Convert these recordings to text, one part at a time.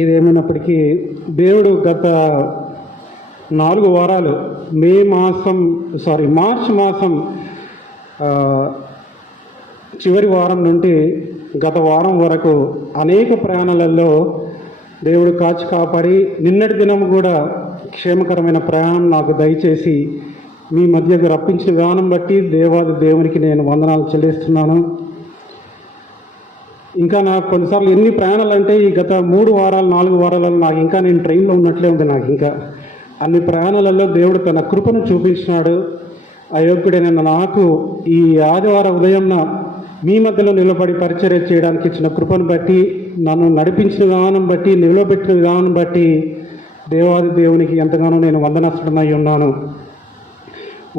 ఇదేమైనప్పటికీ దేవుడు గత 4 వారాలు మార్చ్ మాసం చివరి వారం నుండి గత వారం వరకు అనేక ప్రయాణాలలో దేవుడు కాచి కాపాడి నిన్నటి దినం కూడా క్షేమకరమైన ప్రయాణం నాకు దయచేసి మీ మధ్యకు రప్పించిన విధానం బట్టి దేవునికి నేను వందనాలు చెల్లిస్తున్నాను. ఇంకా నాకు కొన్నిసార్లు ఎన్ని ప్రయాణాలు అంటే ఈ గత 3 వారాలు 4 వారాలలో నాకు ఇంకా నేను ట్రైన్లో ఉన్నట్లే ఉంది. నాకు ఇంకా అన్ని ప్రయాణాలలో దేవుడు తన కృపను చూపించినాడు. అయోగ్యుడైన నాకు ఈ ఆదివారం ఉదయం మీ మధ్యలో నిలబడి పరిచర్య చేయడానికి ఇచ్చిన కృపను బట్టి, నన్ను నడిపించిన విధానం బట్టి, నిలబెట్టిన విధానం బట్టి దేవునికి ఎంతగానో నేను వందనస్తుడనై ఉన్నాను.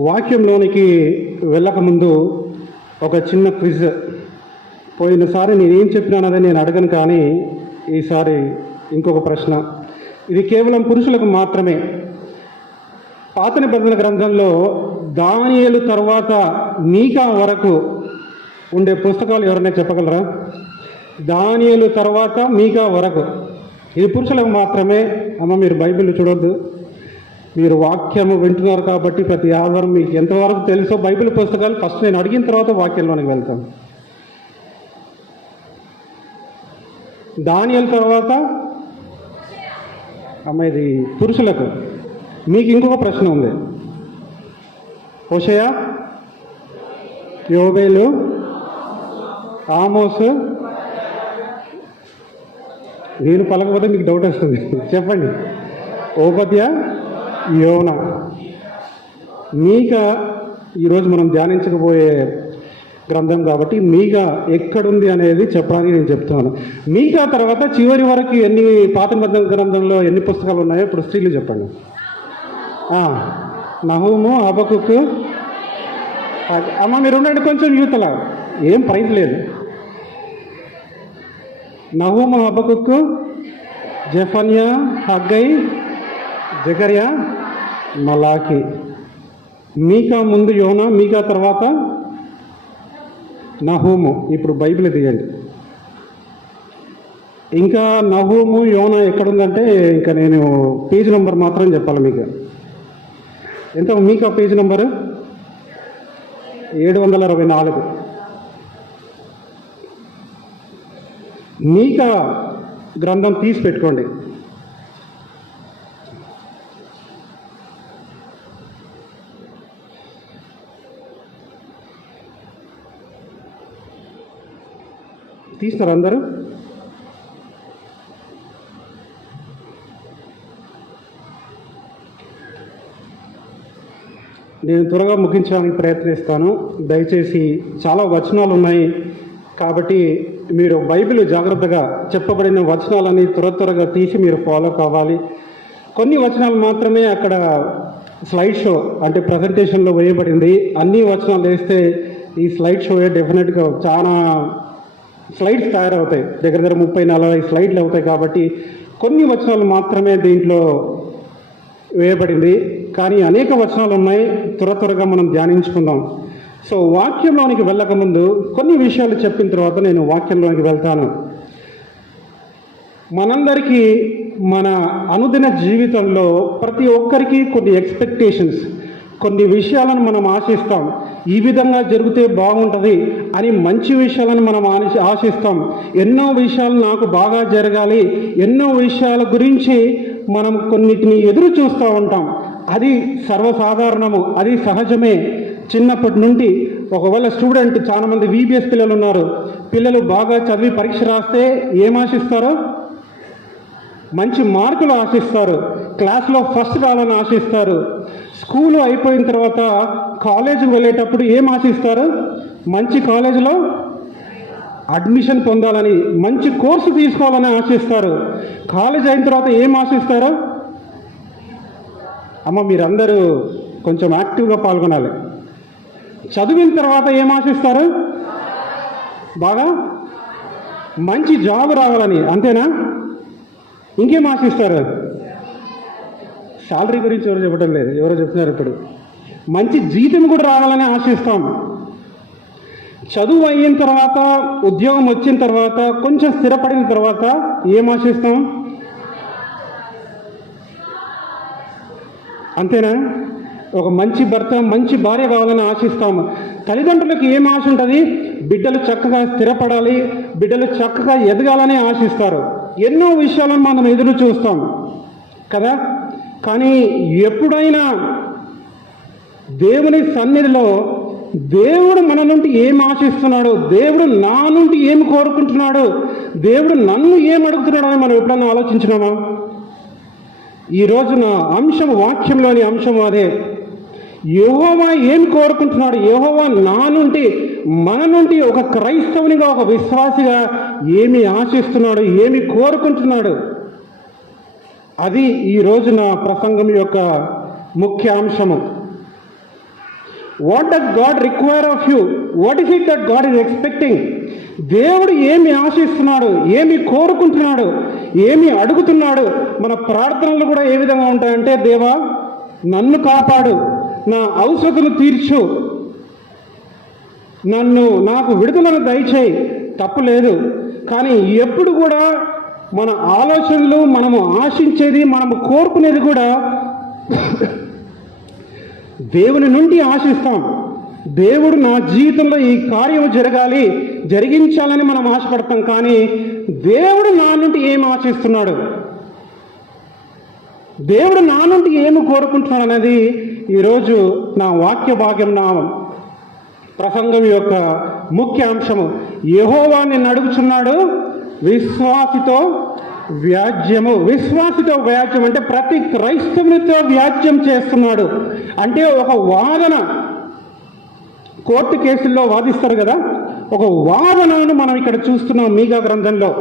వాక్యంలోనికి వెళ్ళకముందు ఒక చిన్న క్విజ్. పోయినసారి నేనేం చెప్పినానని నేను అడగను, కానీ ఈసారి ఇంకొక ప్రశ్న. ఇది కేవలం పురుషులకు మాత్రమే. పాత నిబంధన గ్రంథంలో దానియేలు తర్వాత మీకా వరకు ఉండే పుస్తకాలు ఎవరైనా చెప్పగలరా? దానియేలు తర్వాత మీకా వరకు ఇది పురుషులకు మాత్రమే. అమ్మ, మీరు బైబిల్ చూడొద్దు, మీరు వాక్యము వింటున్నారు కాబట్టి ప్రతి ఆదివారం మీకు ఎంతవరకు తెలుసో బైబిల్ పుస్తకాలు ఫస్ట్ నేను అడిగిన తర్వాత వాక్యంలోనికి వెళ్తాను. దానియేలు తర్వాత అమ్మ ఇది పురుషులకు. మీకు ఇంకొక ప్రశ్న ఉంది. హోషేయ, యోబేలు, ఆమోస్. నేను పలకపోతే మీకు డౌట్ వస్తుంది, చెప్పండి. ఓబద్య, యోనా. మీకా ఈరోజు మనం ధ్యానించకపోయే గ్రంథం కాబట్టి మీకా ఎక్కడుంది అనేది చెప్పడానికి నేను చెప్తున్నాను. మీకా తర్వాత చివరి వరకు ఎన్ని పాత నిబంధన గ్రంథంలో ఎన్ని పుస్తకాలు ఉన్నాయో ఇప్పుడు స్త్రీలు చెప్పండి. నహూము, హబకుకు. అమ్మ మీరు ఉండండి కొంచెం, యూతల ఏం ప్రైజ్ లేదు. నహూము, హబకుకు, జెఫన్యా, హగ్గై, జకర్యా, మలాకి. మీకా ముందు యోనా, మీకా తర్వాత నహూము. ఇప్పుడు బైబిల్ తీయండి. ఇంకా నహూము, యోనా ఎక్కడుందంటే ఇంకా నేను పేజ్ నెంబర్ మాత్రం చెప్పాలి మీకు. ఎంత మీకా పేజ్ నెంబరు? 724. మీకా గ్రంథం తీసి పెట్టుకోండి. తీస్తారు అందరూ? నేను త్వరగా ముగించడానికి ప్రయత్నిస్తాను. దయచేసి చాలా వచనాలు ఉన్నాయి కాబట్టి మీరు బైబిల్ జాగ్రత్తగా చెప్పబడిన వచనాలని త్వరగా తీసి మీరు ఫాలో కావాలి. కొన్ని వచనాలు మాత్రమే అక్కడ స్లైడ్ షో అంటే ప్రజెంటేషన్లో వేయబడింది. అన్ని వచనాలు వేస్తే ఈ స్లైడ్ షో డెఫినెట్గా చాలా స్లైడ్స్ తయారవుతాయి. దగ్గర 30-40 స్లైడ్లు అవుతాయి. కాబట్టి కొన్ని వచనాలు మాత్రమే దీంట్లో వేయబడింది. కానీ అనేక వచనాలు ఉన్నాయి. త్వరగా మనం ధ్యానించుకుందాం. సో వాక్యంలోనికి వెళ్ళకముందు కొన్ని విషయాలు చెప్పిన తర్వాత నేను వాక్యంలోనికి వెళ్తాను. మనందరికీ మన అనుదిన జీవితంలో ప్రతి ఒక్కరికి కొన్ని ఎక్స్పెక్టేషన్స్, కొన్ని విషయాలను మనం ఆశిస్తాం. ఈ విధంగా జరిగితే బాగుంటుంది అని మంచి విషయాలను మనం ఆశిస్తాం. ఎన్నో విషయాలు నాకు బాగా జరగాలి, ఎన్నో విషయాల గురించి మనం కొన్నిటిని ఎదురు చూస్తూ ఉంటాం. అది సర్వసాధారణము, అది సహజమే. చిన్నప్పటి నుండి ఒకవేళ స్టూడెంట్, చాలామంది VBS పిల్లలు ఉన్నారు. పిల్లలు బాగా చదివి పరీక్ష రాస్తే ఏం ఆశిస్తారు? మంచి మార్కులు ఆశిస్తారు. క్లాస్లో ఫస్ట్ రావాలని ఆశిస్తారు. స్కూలు అయిపోయిన తర్వాత కాలేజీకి వెళ్ళేటప్పుడు ఏం ఆశిస్తారు? మంచి కాలేజీలో అడ్మిషన్ పొందాలని, మంచి కోర్సు తీసుకోవాలని ఆశిస్తారు. కాలేజ్ అయిన తర్వాత ఏం ఆశిస్తారు? అమ్మ మీరందరూ కొంచెం యాక్టివ్గా పాల్గొనాలి. చదివిన తర్వాత ఏం ఆశిస్తారు? బాగా మంచి జాబ్ రావాలని, అంతేనా? ఇంకేం ఆశిస్తారు? శాలరీ గురించి ఎవరు చెప్పడం లేదు, ఎవరో చెప్తున్నారు ఇప్పుడు. మంచి జీతం కూడా రావాలని ఆశిస్తాం. చదువు అయిన తర్వాత, ఉద్యోగం వచ్చిన తర్వాత, కొంచెం స్థిరపడిన తర్వాత ఏం ఆశిస్తాం? అంతేనా? ఒక మంచి భర్త, మంచి భార్య కావాలని ఆశిస్తాము. తల్లిదండ్రులకు ఏం ఆశ ఉంటుంది? బిడ్డలు చక్కగా స్థిరపడాలి, బిడ్డలు చక్కగా ఎదగాలని ఆశిస్తారు. ఎన్నో విషయాలను మనం ఎదురు చూస్తాం కదా. కానీ ఎప్పుడైనా దేవుని సన్నిధిలో దేవుడు మన నుండి ఏం ఆశిస్తున్నాడు, దేవుడు నా నుండి ఏం కోరుకుంటున్నాడు, దేవుడు నన్ను ఏం అడుగుతున్నాడు అని మనం ఎప్పుడైనా ఆలోచించినామా? ఈరోజు నా అంశం, వాక్యంలోని అంశం అదే. యెహోవా ఏం కోరుకుంటున్నాడు, యెహోవా నా నుండి, మన నుండి ఒక క్రైస్తవునిగా, ఒక విశ్వాసిగా ఏమి ఆశిస్తున్నాడు, ఏమి కోరుకుంటున్నాడు, అది ఈరోజు నా ప్రసంగం యొక్క ముఖ్య అంశము. What does God require of you? What is it that God is expecting? దేవుడు ఏమి ఆశిస్తున్నాడు, ఏమి కోరుకుంటున్నాడు, ఏమి అడుగుతున్నాడు? మన ప్రార్థనలు కూడా ఏ విధంగా ఉంటాయంటే, దేవా నన్ను కాపాడు, నా అవసరతను తీర్చు, నాకు విడుదలను దయచేయి, తప్పు లేదు. కానీ ఎప్పుడు కూడా మన ఆలోచనలు, మనము ఆశించేది, మనము కోరుకునేది కూడా దేవుని నుండి ఆశిస్తాం. దేవుడు నా జీవితంలో ఈ కార్యం జరగాలి, జరిగించాలని మనం ఆశపడతాం. కానీ దేవుడు నా నుండి ఏమి ఆశిస్తున్నాడు, దేవుడు నా నుండి ఏమి కోరుకుంటున్నాడు అనేది ఈరోజు నా వాక్య భాగ్యం, నా ప్రసంగం యొక్క ముఖ్య అంశము. యెహోవా నిన్ను అడుగుచున్నాడు, విశ్వాసితో వ్యాజ్యము. విశ్వాసితో వ్యాజ్యం అంటే ప్రతి క్రైస్తవునితో వ్యాజ్యం చేస్తున్నాడు. అంటే ఒక వాదన, కోర్టు కేసుల్లో వాదిస్తారు కదా, ఒక వాదనను మనం ఇక్కడ చూస్తున్నాం మీకా గ్రంథంలో.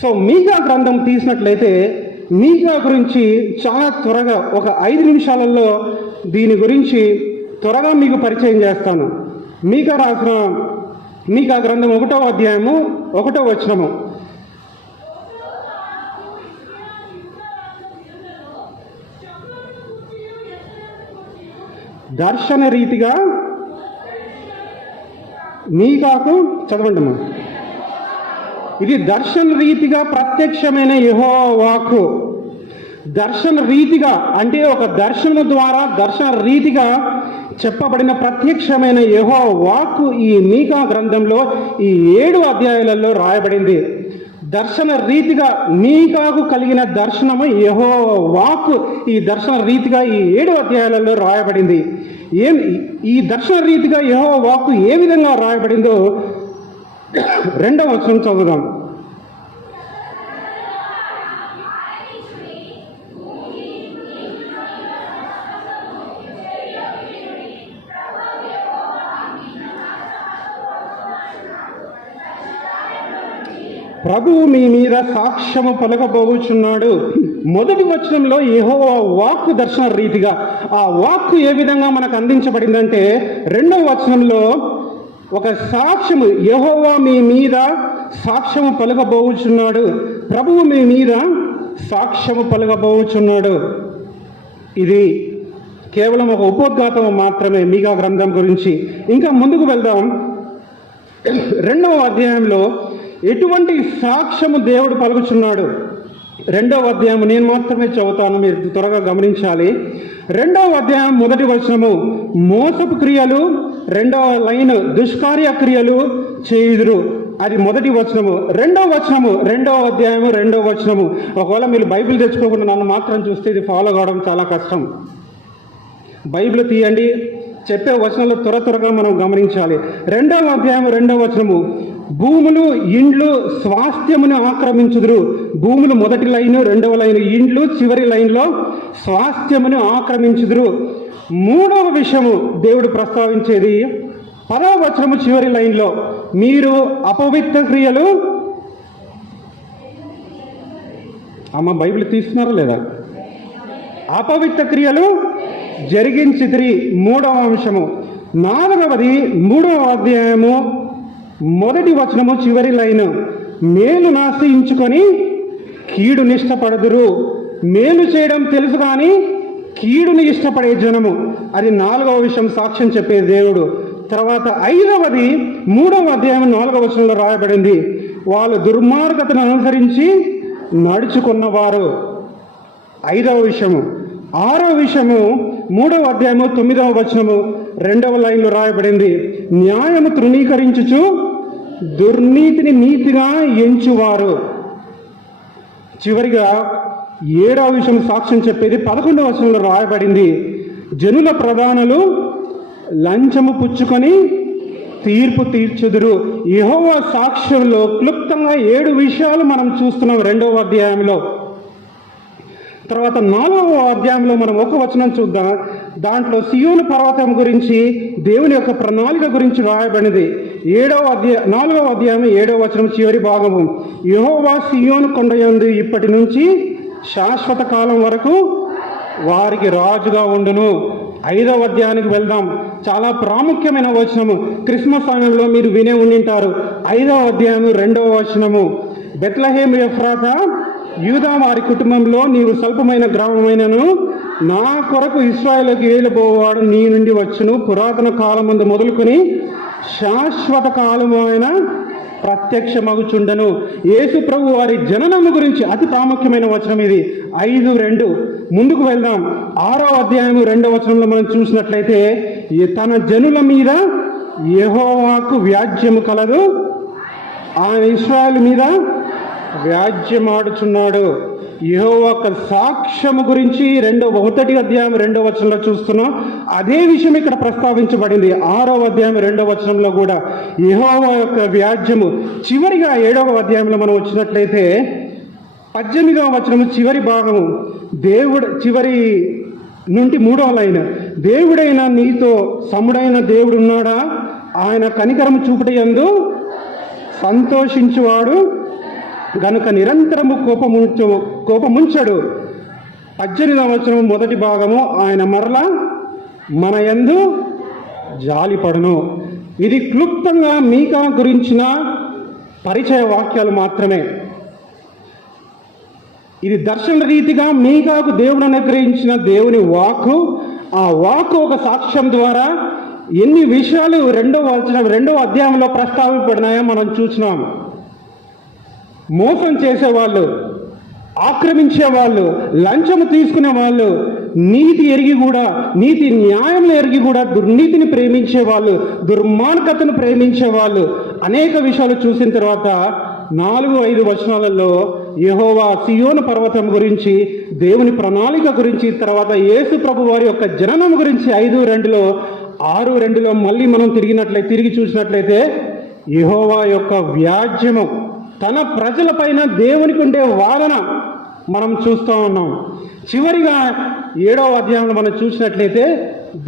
సో మీకా గ్రంథం తీసినట్లయితే మీకా గురించి చాలా త్వరగా ఒక 5 నిమిషాలలో దీని గురించి త్వరగా మీకు పరిచయం చేస్తాను. మీకా రాసిన మీకా గ్రంథం 1వ అధ్యాయము 1వ వచనము. దర్శన రీతిగా మీకాకు, చదవండి అమ్మా. ఇది దర్శన రీతిగా ప్రత్యక్షమైన యెహోవా వాక్కు. దర్శన రీతిగా అంటే ఒక దర్శనం ద్వారా, దర్శన రీతిగా చెప్పబడిన ప్రత్యక్షమైన యెహోవా వాక్కు ఈ మీకా గ్రంథంలో ఈ 7 అధ్యాయాలలో రాయబడింది. దర్శన రీతిగా మీకాకు కలిగిన దర్శనము యెహోవా వాక్కు ఈ దర్శన రీతిగా ఈ 7 అధ్యాయాలలో రాయబడింది. ఈ దర్శన రీతిగా యెహోవా వాక్కు ఏ విధంగా రాయబడిందో 2వ వచనం చదువుదాం. ప్రభువు మీ మీద సాక్ష్యము పలకబోచున్నాడు. మొదటి వచనంలో యెహోవా వాక్కు దర్శన రీతిగా, ఆ వాక్కు ఏ విధంగా మనకు అందించబడిందంటే 2వ వచనంలో ఒక సాక్ష్యము, యెహోవా మీ మీద సాక్ష్యము పలకబోచున్నాడు, ప్రభువు మీ మీద సాక్ష్యము పలకబోచున్నాడు. ఇది కేవలం ఒక ఉపోద్ఘాతం మాత్రమే మీకా గ్రంథం గురించి. ఇంకా ముందుకు వెళ్దాం. 2వ అధ్యాయంలో ఎటువంటి సాక్ష్యము దేవుడు పలుకుచున్నాడు? 2వ అధ్యాయం నేను మాత్రమే చదువుతాను, మీరు త్వరగా గమనించాలి. 2వ అధ్యాయం 1వ వచనము మోసపు క్రియలు, 2వ లైన్ దుష్కార్య క్రియలు చేయుదురు, అది 1వ వచనము. 2వ వచనము 2వ అధ్యాయము 2వ వచనము. ఒకవేళ మీరు బైబిల్ తెచ్చుకోకుండా నన్ను మాత్రం చూస్తే ఇది ఫాలో కావడం చాలా కష్టం. బైబిల్ తీయండి, చెప్పే వచనాలు త్వరగా మనం గమనించాలి. 2వ అధ్యాయం 2వ వచనము భూములు, ఇండ్లు, స్వాస్థ్యమును ఆక్రమించుదురు. భూములు మొదటి లైన్, 2వ లైన్ ఇండ్లు, చివరి లైన్లో స్వాస్థ్యమును ఆక్రమించుదురు. 3వ విషయము దేవుడు ప్రస్తావించేది 10వ వచనము చివరి లైన్లో మీరు అపవిత్ర క్రియలు, అమ్మ బైబిల్ తీస్తున్నారా లేదా? అపవిత్ర క్రియలు జరిగించితిరి 3వ అంశము. 4వది 3వ అధ్యాయము 1వ వచనము చివరి లైన్ మేలు నాశించుకొని కీడుని ఇష్టపడదురు. మేలు చేయడం తెలుసు కానీ కీడుని ఇష్టపడే జనము, అది 4వ విషయం సాక్ష్యం చెప్పే దేవుడు. తర్వాత 5వది 3వ అధ్యాయం 4వ వచనంలో రాయబడింది వాళ్ళు దుర్మార్గతను అనుసరించి నడుచుకున్నవారు. 5వ విషయము ఆరో విషయము 3వ అధ్యాయము 9వ వచనము 2వ లైన్లో రాయబడింది, న్యాయము తృణీకరించుచు దుర్నీతిని నీతిగా ఎంచువారు. చివరిగా 7వ విషయం సాక్ష్యం చెప్పేది 11వ వచనంలో రాయబడింది, జనుల ప్రధానులు లంచము పుచ్చుకొని తీర్పు తీర్చుదురు. యెహోవా సాక్ష్యంలో క్లుప్తంగా 7 విషయాలు మనం చూస్తున్నాం 2వ అధ్యాయంలో. తర్వాత 4వ అధ్యాయంలో మనం ఒక వచనం చూద్దాం. దాంట్లో సియోను పర్వతం గురించి, దేవుని యొక్క ప్రణాళిక గురించి రాయబడినది. 4వ అధ్యాయం 7వ వచనం చివరి భాగము, యెహోవా సియోను కొండయందు ఇప్పటి నుంచి శాశ్వత కాలం వరకు వారికి రాజుగా ఉండును. 5వ అధ్యాయానికి వెళ్దాం. చాలా ప్రాముఖ్యమైన వచనము, క్రిస్మస్ సమయంలో మీరు వినే ఉండింటారు. 5వ అధ్యాయం 2వ వచనము, బెత్లెహేము ఎఫ్రాతా, యూదా వారి కుటుంబంలో నీవు స్వల్పమైన గ్రామమైనను నా కొరకు ఇశ్రాయేలుకి ఏలుబోవాడు నీ నుండి వచ్చును. పురాతన కాలం ముందు మొదలుకొని శాశ్వత కాలమైన ప్రత్యక్షమగుచుండెను. యేసు ప్రభు వారి జననము గురించి అతి ప్రాముఖ్యమైన వచనం ఇది. 5:2 ముందుకు వెళ్దాం. 6వ అధ్యాయం 2వ వచనంలో మనం చూసినట్లయితే, తన జనుల మీద యెహోవాకు వ్యాజ్యము కలదు, ఆయన ఇశ్రాయేలు మీద వ్యాజ్యమాడుచున్నాడు. యెహోవా యొక్క సాక్ష్యము గురించి 1వ అధ్యాయం 2వ వచనంలో చూస్తున్నాం. అదే విషయం ఇక్కడ ప్రస్తావించబడింది 6వ అధ్యాయం 2వ వచనంలో కూడా, యెహోవా యొక్క వ్యాజ్యము. చివరిగా 7వ అధ్యాయంలో మనం వచ్చినట్లయితే 18వ వచనము చివరి భాగము, దేవుడు చివరి నుండి 3వ లైన్, దేవుడైన నీతో సముడైన దేవుడు ఉన్నాడా, ఆయన కనికరము చూపుటయందు సంతోషించువాడు గనుక నిరంతరము కోపముంచడు. 18వ వచనం మొదటి భాగము, ఆయన మరలా మన యందు జాలిపడును. ఇది క్లుప్తంగా మీకా గురించిన పరిచయ వాక్యాలు మాత్రమే. ఇది దర్శన రీతిగా మీకాకు దేవుడు అనుగ్రహించిన దేవుని వాక్కు. ఆ వాక్కు ఒక సాక్ష్యం ద్వారా ఎన్ని విషయాలు 2వ అధ్యాయంలో ప్రస్తావింపబడినాయో మనం చూసినాం. మోసం చేసేవాళ్ళు, ఆక్రమించేవాళ్ళు, లంచము తీసుకునే వాళ్ళు, నీతి ఎరిగి కూడా, నీతి న్యాయంలో ఎరిగి కూడా దుర్నీతిని ప్రేమించేవాళ్ళు, దుర్మార్గతను ప్రేమించేవాళ్ళు, అనేక విషయాలు చూసిన తర్వాత 4-5 వచనాలలో యెహోవా సియోను పర్వతం గురించి, దేవుని ప్రణాళిక గురించి, తర్వాత యేసు ప్రభు వారి యొక్క జననం గురించి 5:2లో 6:2లో మళ్ళీ మనం తిరిగి చూసినట్లయితే యెహోవా యొక్క వ్యాజ్యము, తన ప్రజలపైన దేవునికి ఉండే వాదన మనం చూస్తూ ఉన్నాం. చివరిగా 7వ అధ్యాయంలో మనం చూసినట్లయితే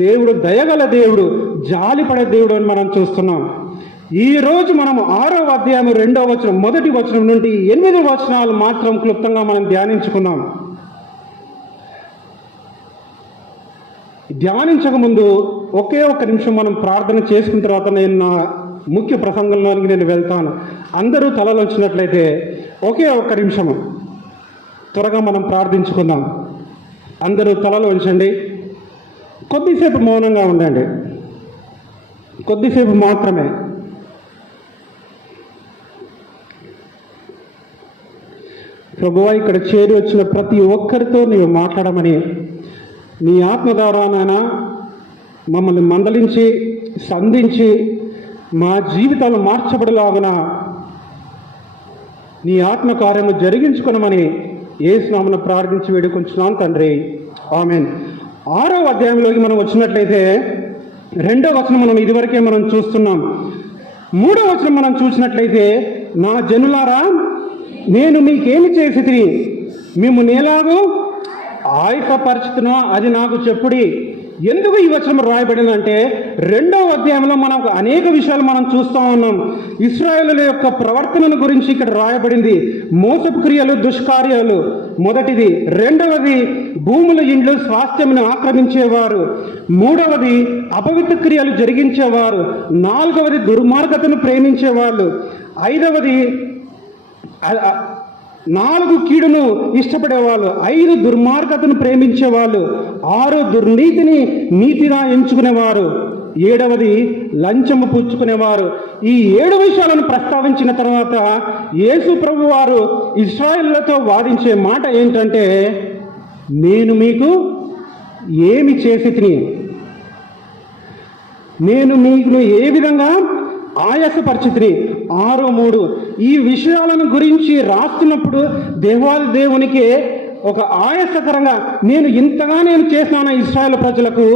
దేవుడు దయగల దేవుడు, జాలిపడే దేవుడు అని మనం చూస్తున్నాం. ఈరోజు మనం 6వ అధ్యాయం 2వ వచనం మొదటి వచనం నుండి 8 వచనాలు మాత్రం క్లుప్తంగా మనం ధ్యానించుకున్నాం. ధ్యానించక ముందు ఒకే ఒక్క నిమిషం మనం ప్రార్థన చేసుకున్న తర్వాత నేను నా ముఖ్య ప్రసంగంలోనికి నేను వెళ్తాను. అందరూ తలలు వచ్చినట్లయితే ఒకే ఒక్క నిమిషము త్వరగా మనం ప్రార్థించుకుందాం. అందరూ తలలు ఉంచండి, కొద్దిసేపు మౌనంగా ఉండండి, కొద్దిసేపు మాత్రమే. ప్రభువా, ఇక్కడ చేరి వచ్చిన ప్రతి ఒక్కరితో నీవు మాట్లాడమని నీ ఆత్మ ద్వారా నాయన మమ్మల్ని మందలించి సంధించి మా జీవితాలు మార్చబడలాగున నీ ఆత్మకార్యము జరిగించుకునమని యేసు నామమున ప్రార్థించి వేడుకొంచున్నాను తండ్రి, ఆమేన్. 6వ అధ్యాయంలోకి మనం వచ్చినట్లయితే 2వ వచనం మనం ఇదివరకే మనం చూస్తున్నాం. 3వ వచనం మనం చూసినట్లయితే, నా జనులారా నేను మీకేమి చేసి మిమ్మును ఎలాగూ ఆయుధపరచుతున్నా అది నాకు చెప్పుడి. ఎందుకు ఈ వచనం రాయబడిందంటే 2వ అధ్యాయంలో మనం అనేక విషయాలు మనం చూస్తూ ఉన్నాం. ఇశ్రాయేలుల యొక్క ప్రవర్తనను గురించి ఇక్కడ రాయబడింది. మోసపు క్రియలు, దుష్కార్యాలు మొదటిది. 2వది భూముల ఇండ్లు స్వాస్థ్యమును ఆక్రమించేవారు. 3వది అపవిత్ర క్రియలు జరిగించేవారు. 4వది దుర్మార్గతను ప్రేమించేవాళ్ళు. 5వది 4 కీడును ఇష్టపడేవాళ్ళు. 5 దుర్మార్గతను ప్రేమించేవాళ్ళు. 6 దుర్నీతిని నీతిగా ఎంచుకునేవారు. 7వది లంచము పుచ్చుకునేవారు. ఈ 7 విషయాలను ప్రస్తావించిన తర్వాత యేసు ప్రభు వారు ఇశ్రాయేలులతో వాదించే మాట ఏంటంటే, నేను మీకు ఏమి చేసి తిని, నేను మీకు ఏ విధంగా ఆయాసపరిచితిని. 6:3 ఈ విషయాలను గురించి రాస్తున్నప్పుడు దేవాది దేవునికి ఒక ఆయాసకరంగా, నేను చేసినాను ఇశ్రాయేలు ప్రజలకు,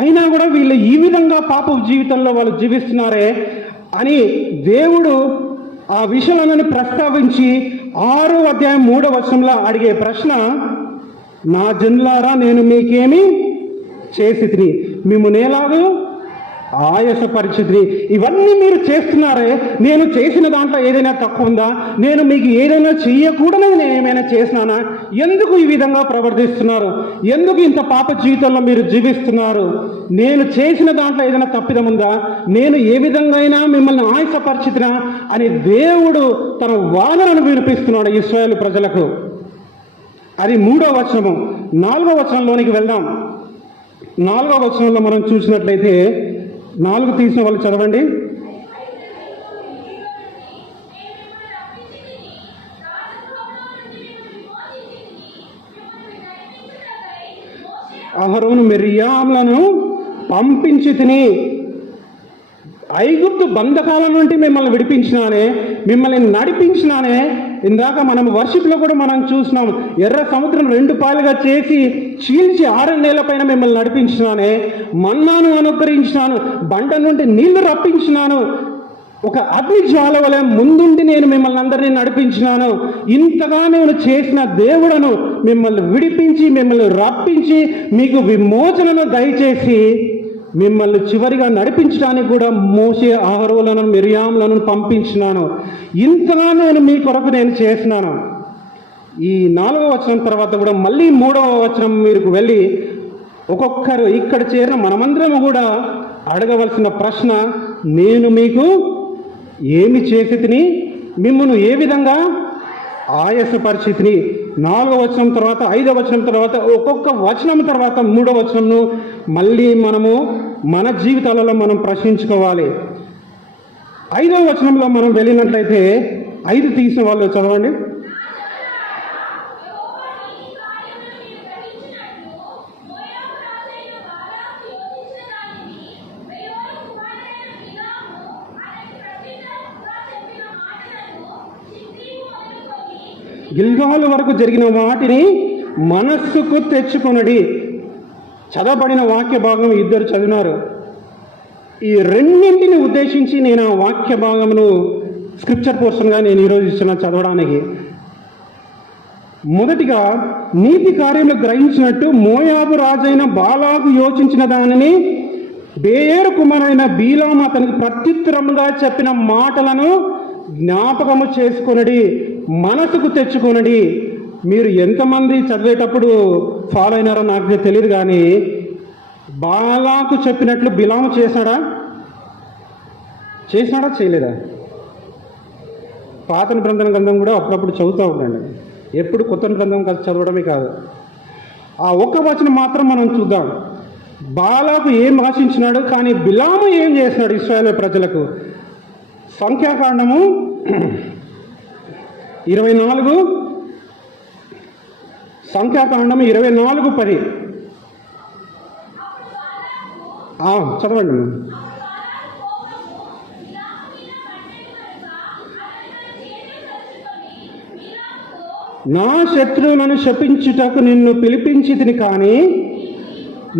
అయినా కూడా వీళ్ళు ఈ విధంగా పాప జీవితంలో వాళ్ళు జీవిస్తున్నారే అని దేవుడు ఆ విషయాలను ప్రస్తావించి 6వ అధ్యాయం 3వ వచనంలో అడిగే ప్రశ్న, నా జనులారా నేను మీకేమి చేసి తిని, మిమ్మల్ని ఎలాగో ఆయాసపరిచితిని. ఇవన్నీ మీరు చేస్తున్నారే, నేను చేసిన దాంట్లో ఏదైనా తక్కువ ఉందా? నేను మీకు ఏదైనా చెయ్యకూడదని నేను ఏమైనా చేసినానా? ఎందుకు ఈ విధంగా ప్రవర్తిస్తున్నారు? ఎందుకు ఇంత పాప జీవితంలో మీరు జీవిస్తున్నారు? నేను చేసిన దాంట్లో ఏదైనా తప్పిదం ఉందా? నేను ఏ విధంగా అయినా మిమ్మల్ని ఆయాసపరిచితినా అని దేవుడు తన వాదనను వినిపిస్తున్నాడు ఇశ్రాయేలు ప్రజలకు. అది 3వ వచనము. 4వ వచనంలోనికి వెళ్దాం. 4వ వచనంలో మనం చూసినట్లయితే, 4 తీసిన వాళ్ళు చదవండి. అహరోను మిర్యాములను పంపించి తిని, ఐగుప్తు బంధకాల నుండి మిమ్మల్ని విడిపించినానే, మిమ్మల్ని నడిపించినానే. ఇందాక మనం వర్షిప్లో కూడా మనం చూసినాం, ఎర్ర సముద్రం 2 పాలుగా చేసి చీల్చి 6 నెలల పైన మిమ్మల్ని నడిపించినానే, మన్నాను అనుగ్రహించినాను, బండ నుండి నీళ్లు రప్పించినాను, ఒక అగ్ని జ్వాల వలె ముందుండి నేను మిమ్మల్ని అందరినీ నడిపించినాను. ఇంతగా నేను చేసిన దేవుడను మిమ్మల్ని విడిపించి మిమ్మల్ని రప్పించి మీకు విమోచనను దయచేసి మిమ్మల్ని చివరిగా నడిపించడానికి కూడా మోషే, అహరోనులను, మిర్యాములను పంపించినాను. ఇంతగా నేను మీ కొరకు నేను చేసినాను. ఈ 4వ వచనం తర్వాత కూడా మళ్ళీ 3వ వచనం మీరు వెళ్ళి ఒక్కొక్కరు ఇక్కడ చేరిన మనమందరం కూడా అడగవలసిన ప్రశ్న, నేను మీకు ఏమి చేసి తిని, మిమ్మల్ని ఏ విధంగా ఆయాసపరిచితిని. 4వ వచనం తర్వాత 5వ వచనం తర్వాత ఒక్కొక్క వచనం తర్వాత 3వ వచనంను మళ్ళీ మనము మన జీవితాలలో మనం ప్రశ్నించుకోవాలి. 5వ వచనంలో మనం వెళ్ళినట్లయితే 5 తీసిన వాళ్ళు చదవండి. గిల్గాలు వరకు జరిగిన వాటిని మనస్సుకు తెచ్చుకొనడి. చదవబడిన వాక్య భాగం 2 చదివినారు. ఈ రెండింటిని ఉద్దేశించి నేను ఆ వాక్య భాగమును స్క్రిప్చర్ పోర్షన్గా నేను ఈరోజు ఇచ్చిన చదవడానికి. మొదటిగా, నీతి కార్యములు గ్రహించినట్టు మోయాబు రాజైన బాలాకు యోచించిన దానిని బేయేరు కుమారుడైన బీలాము అతనికి ప్రత్యుత్తరముగా చెప్పిన మాటలను జ్ఞాపకము చేసుకొనడి, మనసుకు తెచ్చుకొనడి. మీరు ఎంతమంది చదివేటప్పుడు ఫాలో అయినారో నాకు తెలియదు, కానీ బాలాకు చెప్పినట్లు బిలాము చేశాడా చేయలేదా? పాత నిబంధన గ్రంథం కూడా అప్పుడప్పుడు చదువుతూ ఉండండి, ఎప్పుడు కొత్త గ్రంథం చదవడమే కాదు. ఆ ఒక్క వచనం మాత్రం మనం చూద్దాం. బాలాకు ఏం ఆశించినాడు, కానీ బిలాము ఏం చేసినాడు ఇశ్రాయేలు ప్రజలకు? సంఖ్యాకాండము 24, సంఖ్యాకాండము 24:10 చదవండి. నా శత్రువులను శపించుటకు నిన్ను పిలిపించితిని, కానీ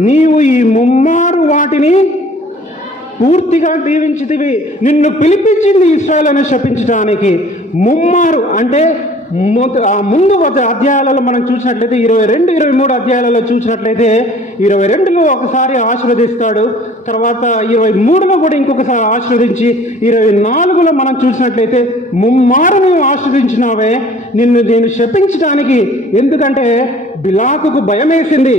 నీవు ఈ 3 వాటిని పూర్తిగా దీవించితివి. నిన్ను పిలిపించింది ఇశ్రాయేలును శపించడానికి. 3 అంటే ముందు అధ్యాయాలలో మనం చూసినట్లయితే 22, 23 అధ్యాయాలలో చూసినట్లయితే 22లో ఒకసారి ఆశీర్వదిస్తాడు, తర్వాత 23లో కూడా ఇంకొకసారి ఆశీర్వదించి 24లో మనం చూసినట్లయితే 3 నువ్వు ఆశీర్వదించినావే, నిన్ను నేను శపించడానికి. ఎందుకంటే బిలాకుకు భయం వేసింది,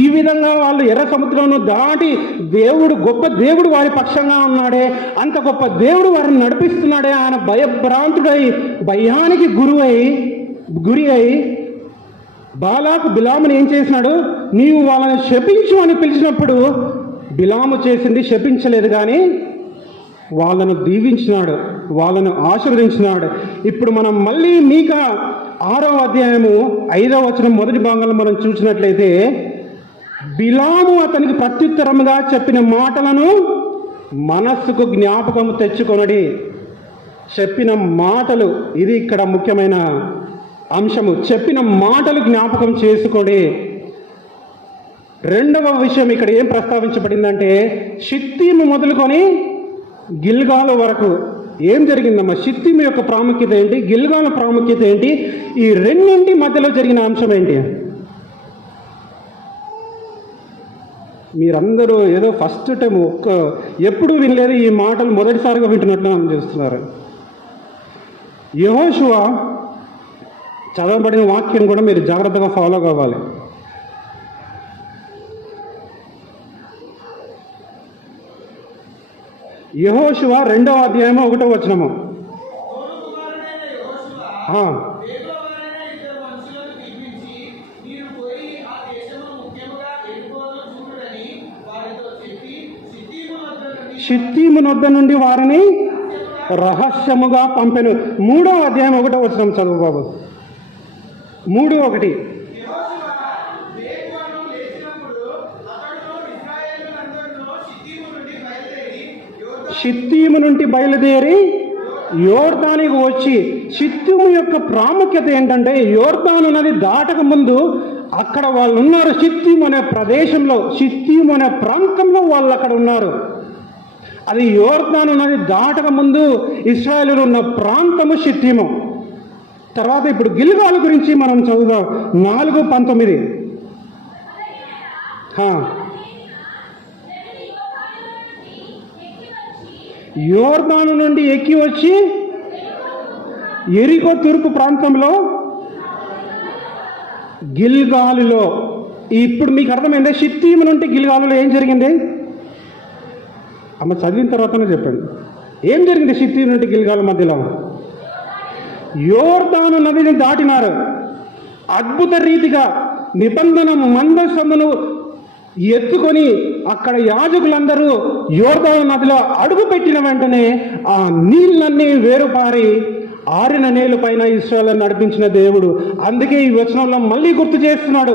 ఈ విధంగా వాళ్ళు ఎర్ర సముద్రంను దాటి దేవుడు, గొప్ప దేవుడు వారి పక్షంగా ఉన్నాడే, అంత గొప్ప దేవుడు వారిని నడిపిస్తున్నాడే, ఆయన భయభ్రాంతుడై భయానికి గురి అయి బాలాకు బిలాముని ఏం చేసినాడు? నీవు వాళ్ళని శపించు అని పిలిచినప్పుడు బిలాము చేసింది శపించలేదు, కానీ వాళ్ళను దీవించినాడు, వాళ్ళను ఆశీర్వదించినాడు. ఇప్పుడు మనం మళ్ళీ మీకా 6వ అధ్యాయము 5వ వచనం మొదటి భాగంలో మనం చూసినట్లయితే బిలాము అతనికి ప్రత్యుత్తరముగా చెప్పిన మాటలను మనస్సుకు జ్ఞాపకం తెచ్చుకొనడి. చెప్పిన మాటలు, ఇది ఇక్కడ ముఖ్యమైన అంశము. చెప్పిన మాటలు జ్ఞాపకం చేసుకోండి. రెండవ విషయం ఇక్కడ ఏం ప్రస్తావించబడిందంటే, షిత్తీము మొదలుకొని గిల్గాలు వరకు ఏం జరిగిందమ్మా? షిత్తీము యొక్క ప్రాముఖ్యత ఏంటి, గిల్గాల ప్రాముఖ్యత ఏంటి, ఈ రెండింటి మధ్యలో జరిగిన అంశం ఏంటి? మీరందరూ ఏదో ఫస్ట్ టైం ఎప్పుడు వినలేదు ఈ మాటలు, మొదటిసారిగా వింటున్నట్లు చేస్తున్నారు. యెహోషువ చదవబడిన వాక్యం కూడా మీరు జాగ్రత్తగా ఫాలో కావాలి. యెహోషువ 2వ అధ్యాయం 1వ వచనము. షిత్తీము నొద్ద నుండి వారిని రహస్యముగా పంపెను. 3వ అధ్యాయం 1వ వచనం చదువు బాబు. 3:1. షిత్తీము నుండి బయలుదేరి యోర్దానికి వచ్చి, షిత్తీము యొక్క ప్రాముఖ్యత ఏంటంటే, యోర్దాను నది దాటక ముందు అక్కడ వాళ్ళు ఉన్నారు. షిత్తీము అనే ప్రదేశంలో, షిత్తీము అనే ప్రాంతంలో వాళ్ళు అక్కడ ఉన్నారు. అది యోర్దాను నది దాటక ముందు ఇశ్రాయేలీయులు ఉన్న ప్రాంతము షిత్తీము. తర్వాత ఇప్పుడు గిల్గాలు గురించి మనం చదువుదాం. 4:19. యోర్దాను నుండి ఎక్కి వచ్చి యెరికో తూర్పు ప్రాంతంలో గిల్గాలులో. ఇప్పుడు మీకు అర్థమైంది షిత్తీము నుండి గిల్గాలులో ఏం జరిగింది? అమ్మ చదివిన తర్వాతనే చెప్పండి ఏం జరిగింది. షిత్తీము నుండి గిల్గాల మధ్యలో యోర్దాను నదిని దాటినారు. అద్భుత రీతిగా నిబంధన మందసమును ఎత్తుకొని అక్కడ యాజకులందరూ యోర్దాను నదిలో అడుగు పెట్టిన వెంటనే ఆ నీళ్ళన్నీ వేరుపారి ఆరిన నేల పైన ఇశ్రాయేలును నడిపించిన దేవుడు. అందుకే ఈ వచనంలో మళ్ళీ గుర్తు చేస్తున్నాడు.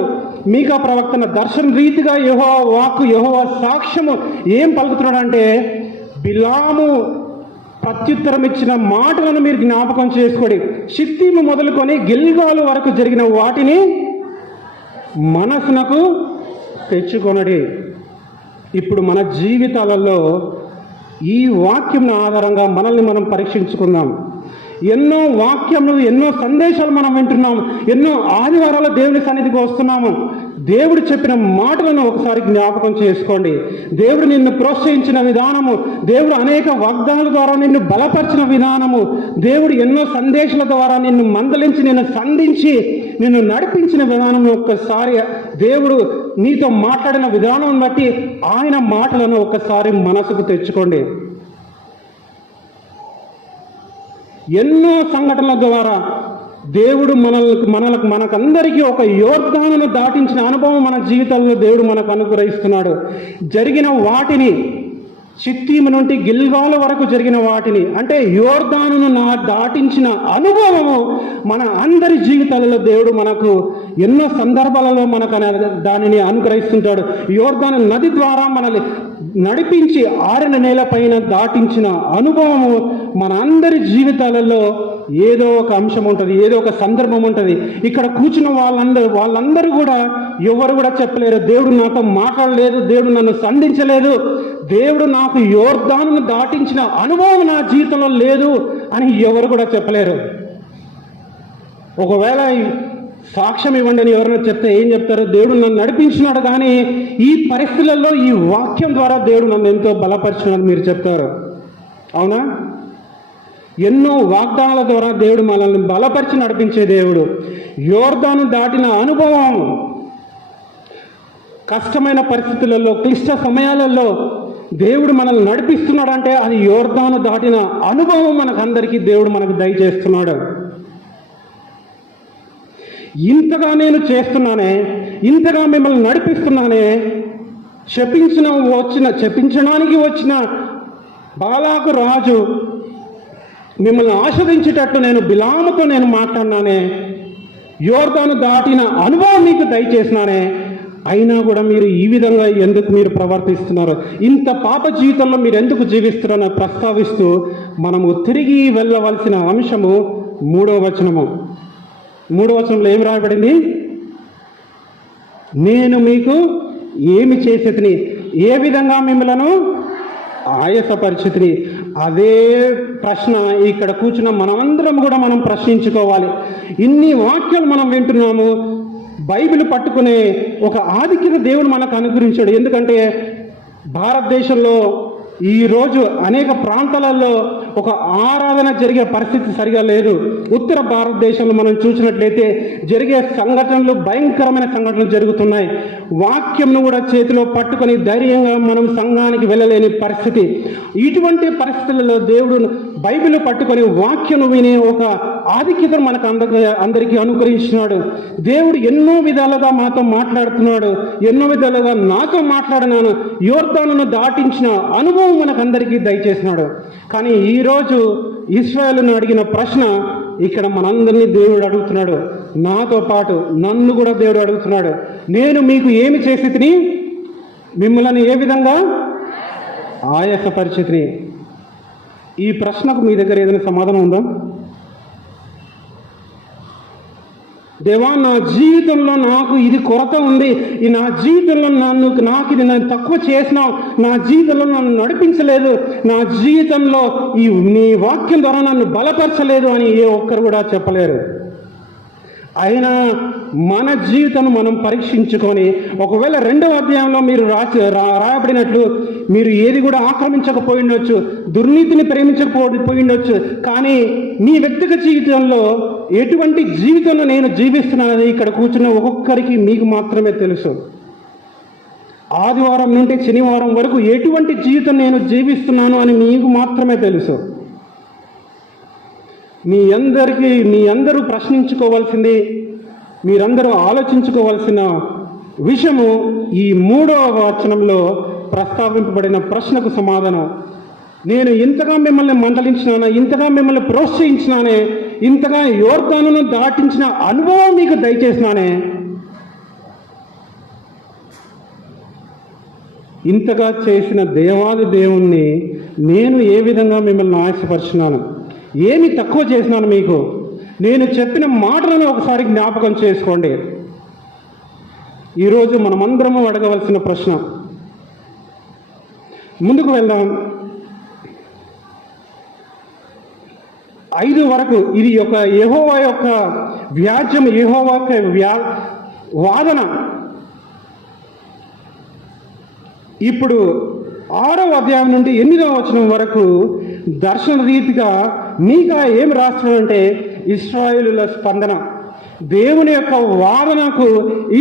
మీకా ప్రవక్తన దర్శన రీతిగా యెహోవా వాక్కు, యెహోవా సాక్ష్యము ఏం పలుకుతున్నాడంటే, బిలాము ప్రత్యుత్తరం ఇచ్చిన మాటలను మీరు జ్ఞాపకం చేసుకోండి. షిత్తీము మొదలుకొని గిల్గాలు వరకు జరిగిన వాటిని మనసునకు తెచ్చుకొనడి. ఇప్పుడు మన జీవితాలలో ఈ వాక్యం ఆధారంగా మనల్ని మనం పరీక్షించుకుందాం. ఎన్నో వాక్యములు, ఎన్నో సందేశాలు మనం వింటున్నాం. ఎన్నో ఆదివారాల దేవుని సన్నిధికి వస్తున్నాము. దేవుడు చెప్పిన మాటలను ఒకసారి జ్ఞాపకం చేసుకోండి. దేవుడు నిన్ను ప్రోత్సహించిన విధానము, దేవుడు అనేక వాగ్దానాల ద్వారా నిన్ను బలపరిచిన విధానము, దేవుడు ఎన్నో సందేశాల ద్వారా నిన్ను మందలించి, నిన్ను సంధించి, నిన్ను నడిపించిన విధానం, ఒక్కసారి దేవుడు నీతో మాట్లాడిన విధానం బట్టి ఆయన మాటలను ఒక్కసారి మనసుకు తెచ్చుకోండి. ఎన్నో సంఘటనల ద్వారా దేవుడు మనకందరికీ ఒక యోర్దానును దాటించిన అనుభవం మన జీవితంలో దేవుడు మనకు అనుగ్రహిస్తున్నాడు. జరిగిన వాటిని, షిత్తీము నుండి గిల్గాలు వరకు జరిగిన వాటిని, అంటే యోర్దానును దాటించిన అనుభవము మన అందరి జీవితాలలో దేవుడు మనకు ఎన్నో సందర్భాలలో మనకు దానిని అనుగ్రహిస్తుంటాడు. యోర్దాను నది ద్వారా మనల్ని నడిపించి ఆరిన నేలపైన దాటించిన అనుభవము మన అందరి జీవితాలలో ఏదో ఒక అంశం ఉంటుంది, ఏదో ఒక సందర్భం ఉంటుంది. ఇక్కడ కూర్చున్న వాళ్ళందరూ కూడా ఎవరు కూడా చెప్పలేరు, దేవుడు నాతో మాట్లాడలేదు, దేవుడు నన్ను సంధించలేదు, దేవుడు నాకు యోర్దానును దాటించిన అనుభవం నా జీవితంలో లేదు అని ఎవరు కూడా చెప్పలేరు. ఒకవేళ సాక్ష్యం ఇవ్వండి అని ఎవరైనా చెప్తే ఏం చెప్తారు? దేవుడు నన్ను నడిపించినాడు, కానీ ఈ పరిస్థితులలో ఈ వాక్యం ద్వారా దేవుడు నన్ను ఎంతో బలపరిచినాడు మీరు చెప్తారు. అవునా? ఎన్నో వాగ్దానాల ద్వారా దేవుడు మనల్ని బలపరిచి నడిపించే దేవుడు. యోర్దాను దాటిన అనుభవం, కష్టమైన పరిస్థితులలో, క్లిష్ట సమయాలలో దేవుడు మనల్ని నడిపిస్తున్నాడంటే అది యోర్దాను దాటిన అనుభవం మనకందరికీ దేవుడు మనకు దయచేస్తున్నాడు. ఇంతగా నేను చేస్తున్నానే, ఇంతగా మిమ్మల్ని నడిపిస్తున్నానే, చెప్పించడానికి వచ్చిన బాలాకు రాజు మిమ్మల్ని ఆస్వాదించేటట్టు నేను బిలాముతో నేను మాట్లాడినానే, యోర్దాను దాటిన అనుభవం మీకు దయచేసినానే అయినా కూడా మీరు ఈ విధంగా ఎందుకు మీరు ప్రవర్తిస్తున్నారు, ఇంత పాప జీవితంలో మీరు ఎందుకు జీవిస్తున్నారని ప్రస్తావిస్తూ మనము తిరిగి వెళ్ళవలసిన అంశము 3వ వచనము. 3వ వచనంలో ఏం రాయబడింది? నేను మీకు ఏమి చేసేతిని, ఏ విధంగా మిమ్మలను ఆయాసపరిచితిని. అదే ప్రశ్న ఇక్కడ కూర్చున్న మనమందరం కూడా మనం ప్రశ్నించుకోవాలి. ఇన్ని వాక్యాలు మనం వింటున్నాము, బైబిల్ పట్టుకునే ఒక ఆధిక్యత దేవుడు మనకు అనుగ్రహించాడు. ఎందుకంటే భారతదేశంలో ఈరోజు అనేక ప్రాంతాలలో ఒక ఆరాధన జరిగే పరిస్థితి సరిగా లేదు. ఉత్తర భారతదేశంలో మనం చూసినట్లయితే జరిగే సంఘటనలు, భయంకరమైన సంఘటనలు జరుగుతున్నాయి. వాక్యంను కూడా చేతిలో పట్టుకొని ధైర్యంగా మనం సంఘానికి వెళ్ళలేని పరిస్థితి. ఇటువంటి పరిస్థితులలో దేవుడు బైబిల్ పట్టుకొని వాక్యం వినే ఒక ఆధిక్యతను మనకు అందరికీ అనుగ్రహించినాడు. దేవుడు ఎన్నో విధాలుగా మాతో మాట్లాడుతున్నాడు, ఎన్నో విధాలుగా నాతో మాట్లాడినాను. యోర్దానును దాటించిన అనుభవం మనకందరికీ దయచేసినాడు. కానీ ఈరోజు ఇశ్రాయేలును అడిగిన ప్రశ్న ఇక్కడ మనందరినీ దేవుడు అడుగుతున్నాడు. నాతో పాటు నన్ను కూడా దేవుడు అడుగుతున్నాడు. నేను మీకు ఏమి చేసి తిని, మిమ్మల్ని ఏ విధంగా ఆయాసపరిచితిని. ఈ ప్రశ్నకు మీ దగ్గర ఏదైనా సమాధానం ఉందా? దేవా, నా జీవితంలో నాకు ఇది కొరత ఉంది, ఈ నా జీవితంలో నాకు ఇది నన్ను తక్కువ చేసినావు, నా జీవితంలో నన్ను నడిపించలేదు, నా జీవితంలో నీ వాక్యం ద్వారా నన్ను బలపరచలేదు అని ఏ ఒక్కరు కూడా చెప్పలేరు. అయినా మన జీవితాన్ని మనం పరీక్షించుకొని, ఒకవేళ 2వ అధ్యాయంలో మీరు రాయబడినట్లు మీరు ఏది కూడా ఆక్రమించకపోయి ఉండొచ్చు, దుర్నీతిని ప్రేమించకపోయి ఉండొచ్చు, కానీ నీ వ్యక్తిగత జీవితంలో ఎటువంటి జీవితంలో నేను జీవిస్తున్నానని ఇక్కడ కూర్చున్న ఒక్కొక్కరికి మీకు మాత్రమే తెలుసు. ఆదివారం నుండి శనివారం వరకు ఎటువంటి జీవితం నేను జీవిస్తున్నాను అని మీకు మాత్రమే తెలుసు. మీ అందరూ ప్రశ్నించుకోవాల్సింది, మీరందరూ ఆలోచించుకోవాల్సిన విషయము ఈ 3వ వచనంలో ప్రస్తావింపబడిన ప్రశ్నకు సమాధానం. నేను ఇంతగా మిమ్మల్ని మందలించినానే, ఇంతగా మిమ్మల్ని ప్రోత్సహించినానే, ఇంతగా యోర్దానును దాటించిన అనుభవం మీకు దయచేసినానే, ఇంతగా చేసిన దేవాది దేవుణ్ణి నేను ఏ విధంగా మిమ్మల్ని ఆశపరిచినాను, ఏమి తక్కువ చేసినాను మీకు? నేను చెప్పిన మాటలను ఒకసారి జ్ఞాపకం చేసుకోండి. ఈరోజు మనమందరము అడగవలసిన ప్రశ్న. ముందుకు వెళ్దాం. 5 వరకు ఇది యెహోవా యొక్క వ్యాజ్యం, యెహోవా యొక్క వాదన. ఇప్పుడు 6వ అధ్యాయం నుండి 8వ వచనం వరకు దర్శన రీతిగా మీకా ఏం రాస్తున్నాడంటే ఇశ్రాయేలుల స్పందన. దేవుని యొక్క వాదనకు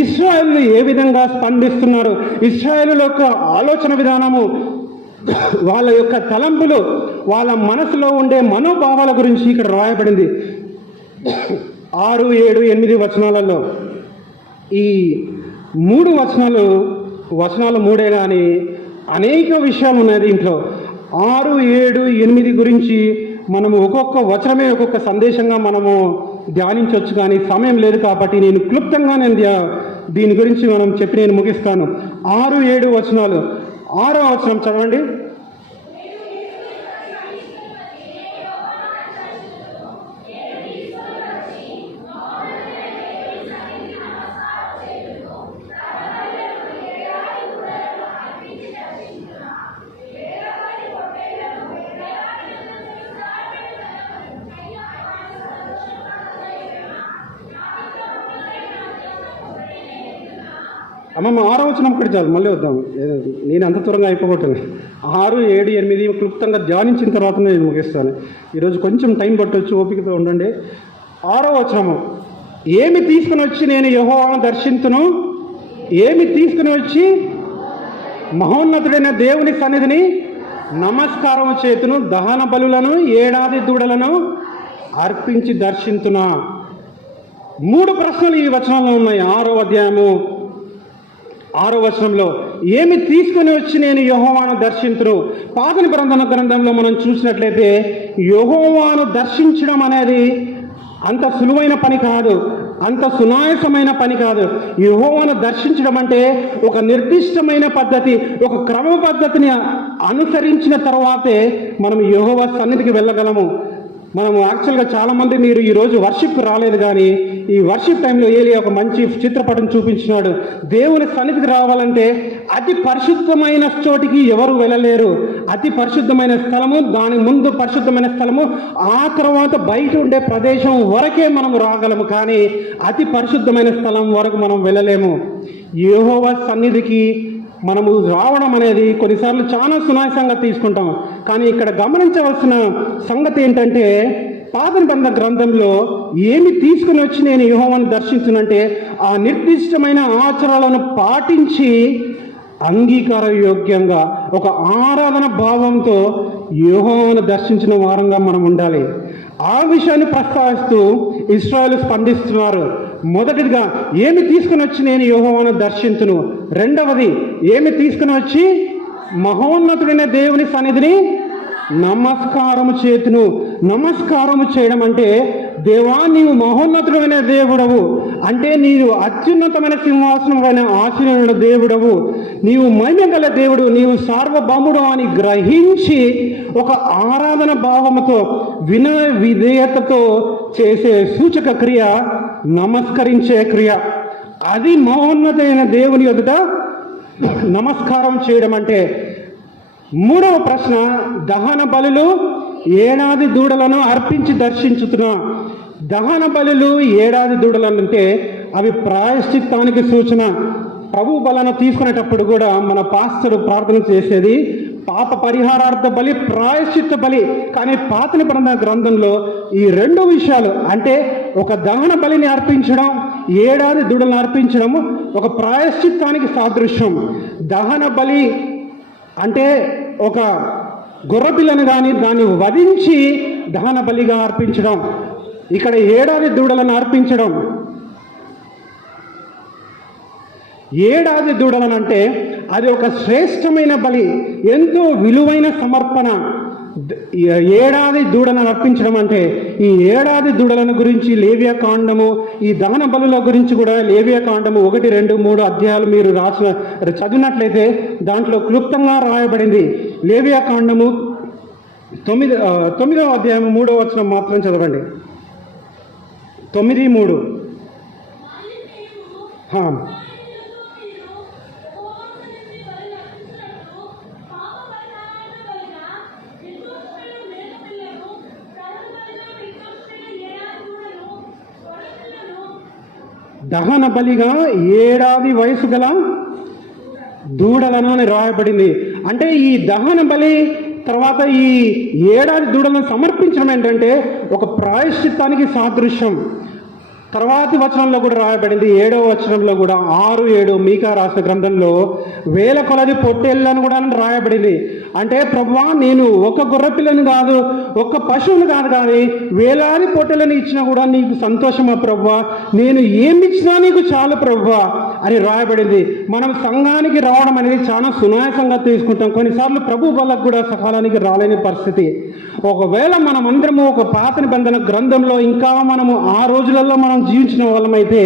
ఇశ్రాయేలు ఏ విధంగా స్పందిస్తున్నారు, ఇశ్రాయేలుల యొక్క ఆలోచన విధానము, వాళ్ళ యొక్క తలంపులు, వాళ్ళ మనసులో ఉండే మనోభావాల గురించి ఇక్కడ రాయబడింది. 6, 7, 8 వచనాలలో ఈ 3 వచనాలు 3 కానీ అనేక విషయాలు ఉన్నాయి దీంట్లో. 6, 7, 8 గురించి మనము ఒక్కొక్క వచనమే ఒక్కొక్క సందేశంగా మనము ధ్యానించవచ్చు, కానీ సమయం లేదు కాబట్టి నేను క్లుప్తంగా దీని గురించి మనం చెప్పి నేను ముగిస్తాను. 6, 7 వచనాలు. 6వ వచనం చదవండి. అమ్మమ్మ 6వ వచనం ఒకటి చాలు, మళ్ళీ వద్దాం. నేను అంత త్వరగా అయిపోగొట్టాను. 6, 7, 8 క్లుప్తంగా ధ్యానించిన తర్వాత నేను ముగిస్తాను. ఈరోజు కొంచెం టైం పట్టవచ్చు, ఓపికతో ఉండండి. 6వ వచనము. ఏమి తీసుకుని వచ్చి నేను యెహోవాను దర్శించును, ఏమి తీసుకుని వచ్చి మహోన్నతుడైన దేవుని సన్నిధిని నమస్కారం చేతును, దహన బలులను, ఏడాది దూడలను అర్పించి దర్శించునా. 3 ప్రశ్నలు ఈ వచనంలో ఉన్నాయి. 6వ అధ్యాయము 6వ వచనంలో ఏమి తీసుకుని వచ్చి నేను యెహోవాను దర్శించును. పాత నిబంధన గ్రంథంలో మనం చూసినట్లయితే యెహోవాను దర్శించడం అనేది అంత సులువైన పని కాదు. అంత సునాయాసమైన పని కాదు. యెహోవాను దర్శించడం అంటే ఒక నిర్దిష్టమైన పద్ధతి, ఒక క్రమ పద్ధతిని అనుసరించిన తర్వాతే మనం యెహోవా సన్నిధికి వెళ్ళగలము. మనము యాక్చువల్గా చాలామంది మీరు ఈరోజు వర్షిప్కి రాలేదు, కానీ ఈ వర్షిప్ టైంలో ఏలియా ఒక మంచి చిత్రపటం చూపించినాడు. దేవుని సన్నిధికి రావాలంటే అతి పరిశుద్ధమైన చోటికి ఎవరు వెళ్ళలేరు. అతి పరిశుద్ధమైన స్థలము, దాని ముందు పరిశుద్ధమైన స్థలము, ఆ తర్వాత బయట ఉండే ప్రదేశం వరకే మనం రాగలము, కానీ అతి పరిశుద్ధమైన స్థలం వరకు మనం వెళ్ళలేము. యెహోవా సన్నిధికి మనము రావడం అనేది కొన్నిసార్లు చాలా సునాయాసంగా తీసుకుంటాం. కానీ ఇక్కడ గమనించవలసిన సంగతి ఏంటంటే, పాత నిబంధన గ్రంథంలో ఏమి తీసుకుని వచ్చి నేను యెహోవాను దర్శించునంటే ఆ నిర్దిష్టమైన ఆచారాలను పాటించి అంగీకార యోగ్యంగా ఒక ఆరాధన భావంతో యెహోవాను దర్శించిన వారంగా మనం ఉండాలి. ఆ విషయాన్ని ప్రస్తావిస్తూ ఇశ్రాయేలు స్పందిస్తున్నారు. మొదటిగా ఏమి తీసుకుని వచ్చి నేను యెహోవాను దర్శించును, రెండవది ఏమి తీసుకుని వచ్చి మహోన్నతుడైన దేవుని సన్నిధిని నమస్కారము చేతును. నమస్కారము చేయడం అంటే, దేవా నీవు మహోన్నతుడైన దేవుడవు, అంటే నీవు అత్యున్నతమైన సింహాసనమైన ఆశీనుడైన దేవుడవు, నీవు మహిమ గల దేవుడు, నీవు సార్వభౌముడు అని గ్రహించి ఒక ఆరాధన భావముతో వినయ విధేయతతో చేసే సూచక క్రియ నమస్కరించే క్రియ. అది మహోన్నతమైన దేవుని ఎదుట నమస్కారం చేయడం అంటే. మూడవ ప్రశ్న, దహన బలులు ఏడాది దూడలను అర్పించి దర్శించుతున్నా. దహన బలులు ఏడాది దూడలను అంటే అవి ప్రాయశ్చిత్తానికి సూచన. ప్రభు బలను తీసుకునేటప్పుడు కూడా మన పాస్టర్ ప్రార్థన చేసేది పాప పరిహారార్థ బలి, ప్రాయశ్చిత్త బలి. కానీ పాత నిబంధన గ్రంథంలో ఈ రెండు విషయాలు, అంటే ఒక దహన బలిని అర్పించడం, ఏడాది దూడలను అర్పించడం ఒక ప్రాయశ్చిత్తానికి సాదృశ్యం. దహన బలి అంటే ఒక గొర్రెపిల్లను కానీ దాన్ని వధించి దహన బలిగా అర్పించడం. ఇక్కడ ఏడాది దూడలను అర్పించడం. ఏడాది దూడలను అంటే అది ఒక శ్రేష్టమైన బలి, ఎంతో విలువైన సమర్పణ. ఏడాది దూడలను అర్పించడం అంటే, ఈ ఏడాది దూడలను గురించి లేవియా కాండము, ఈ దహన బలుల గురించి కూడా లేవియా కాండము 1, 2, 3 అధ్యాయాలు మీరు చదివినట్లయితే దాంట్లో క్లుప్తంగా రాయబడింది. లేవియా కాండము 9వ అధ్యాయం 3వ వచనం మాత్రం చదవండి. 9:3. దహన బలిగా ఏడాది వయసు గల దూడలను అని రాయబడింది. అంటే ఈ దహన బలి తర్వాత ఈ ఏడాది దూడలను సమర్పించడం ఏంటంటే ఒక ప్రాయశ్చిత్తానికి సాదృశ్యం. తర్వాతి వచనంలో కూడా రాయబడింది, 7వ వచనంలో కూడా 6, 7 మీకా రాసిన గ్రంథంలో వేల కొలది పొట్టేళ్ళను కూడా రాయబడింది. అంటే ప్రభువా, నేను ఒక గొర్రెపిల్లను కాదు, ఒక్క పశువును కాదు, కానీ వేలాది పొట్టేళ్ళని ఇచ్చినా కూడా నీకు సంతోషమా ప్రభువా, నేను ఏమి ఇచ్చినా నీకు చాలు ప్రభువా అని రాయబడింది. మనం సంఘానికి రావడం అనేది చాలా సునాయాసంగా తీసుకుంటాం. కొన్నిసార్లు ప్రభు వాళ్ళకు కూడా సకాలానికి రాలేని పరిస్థితి. ఒకవేళ మనం అందరము ఒక పాత నిబంధన గ్రంథంలో ఇంకా మనము ఆ రోజులలో మనం జీవించిన వాళ్ళమైతే,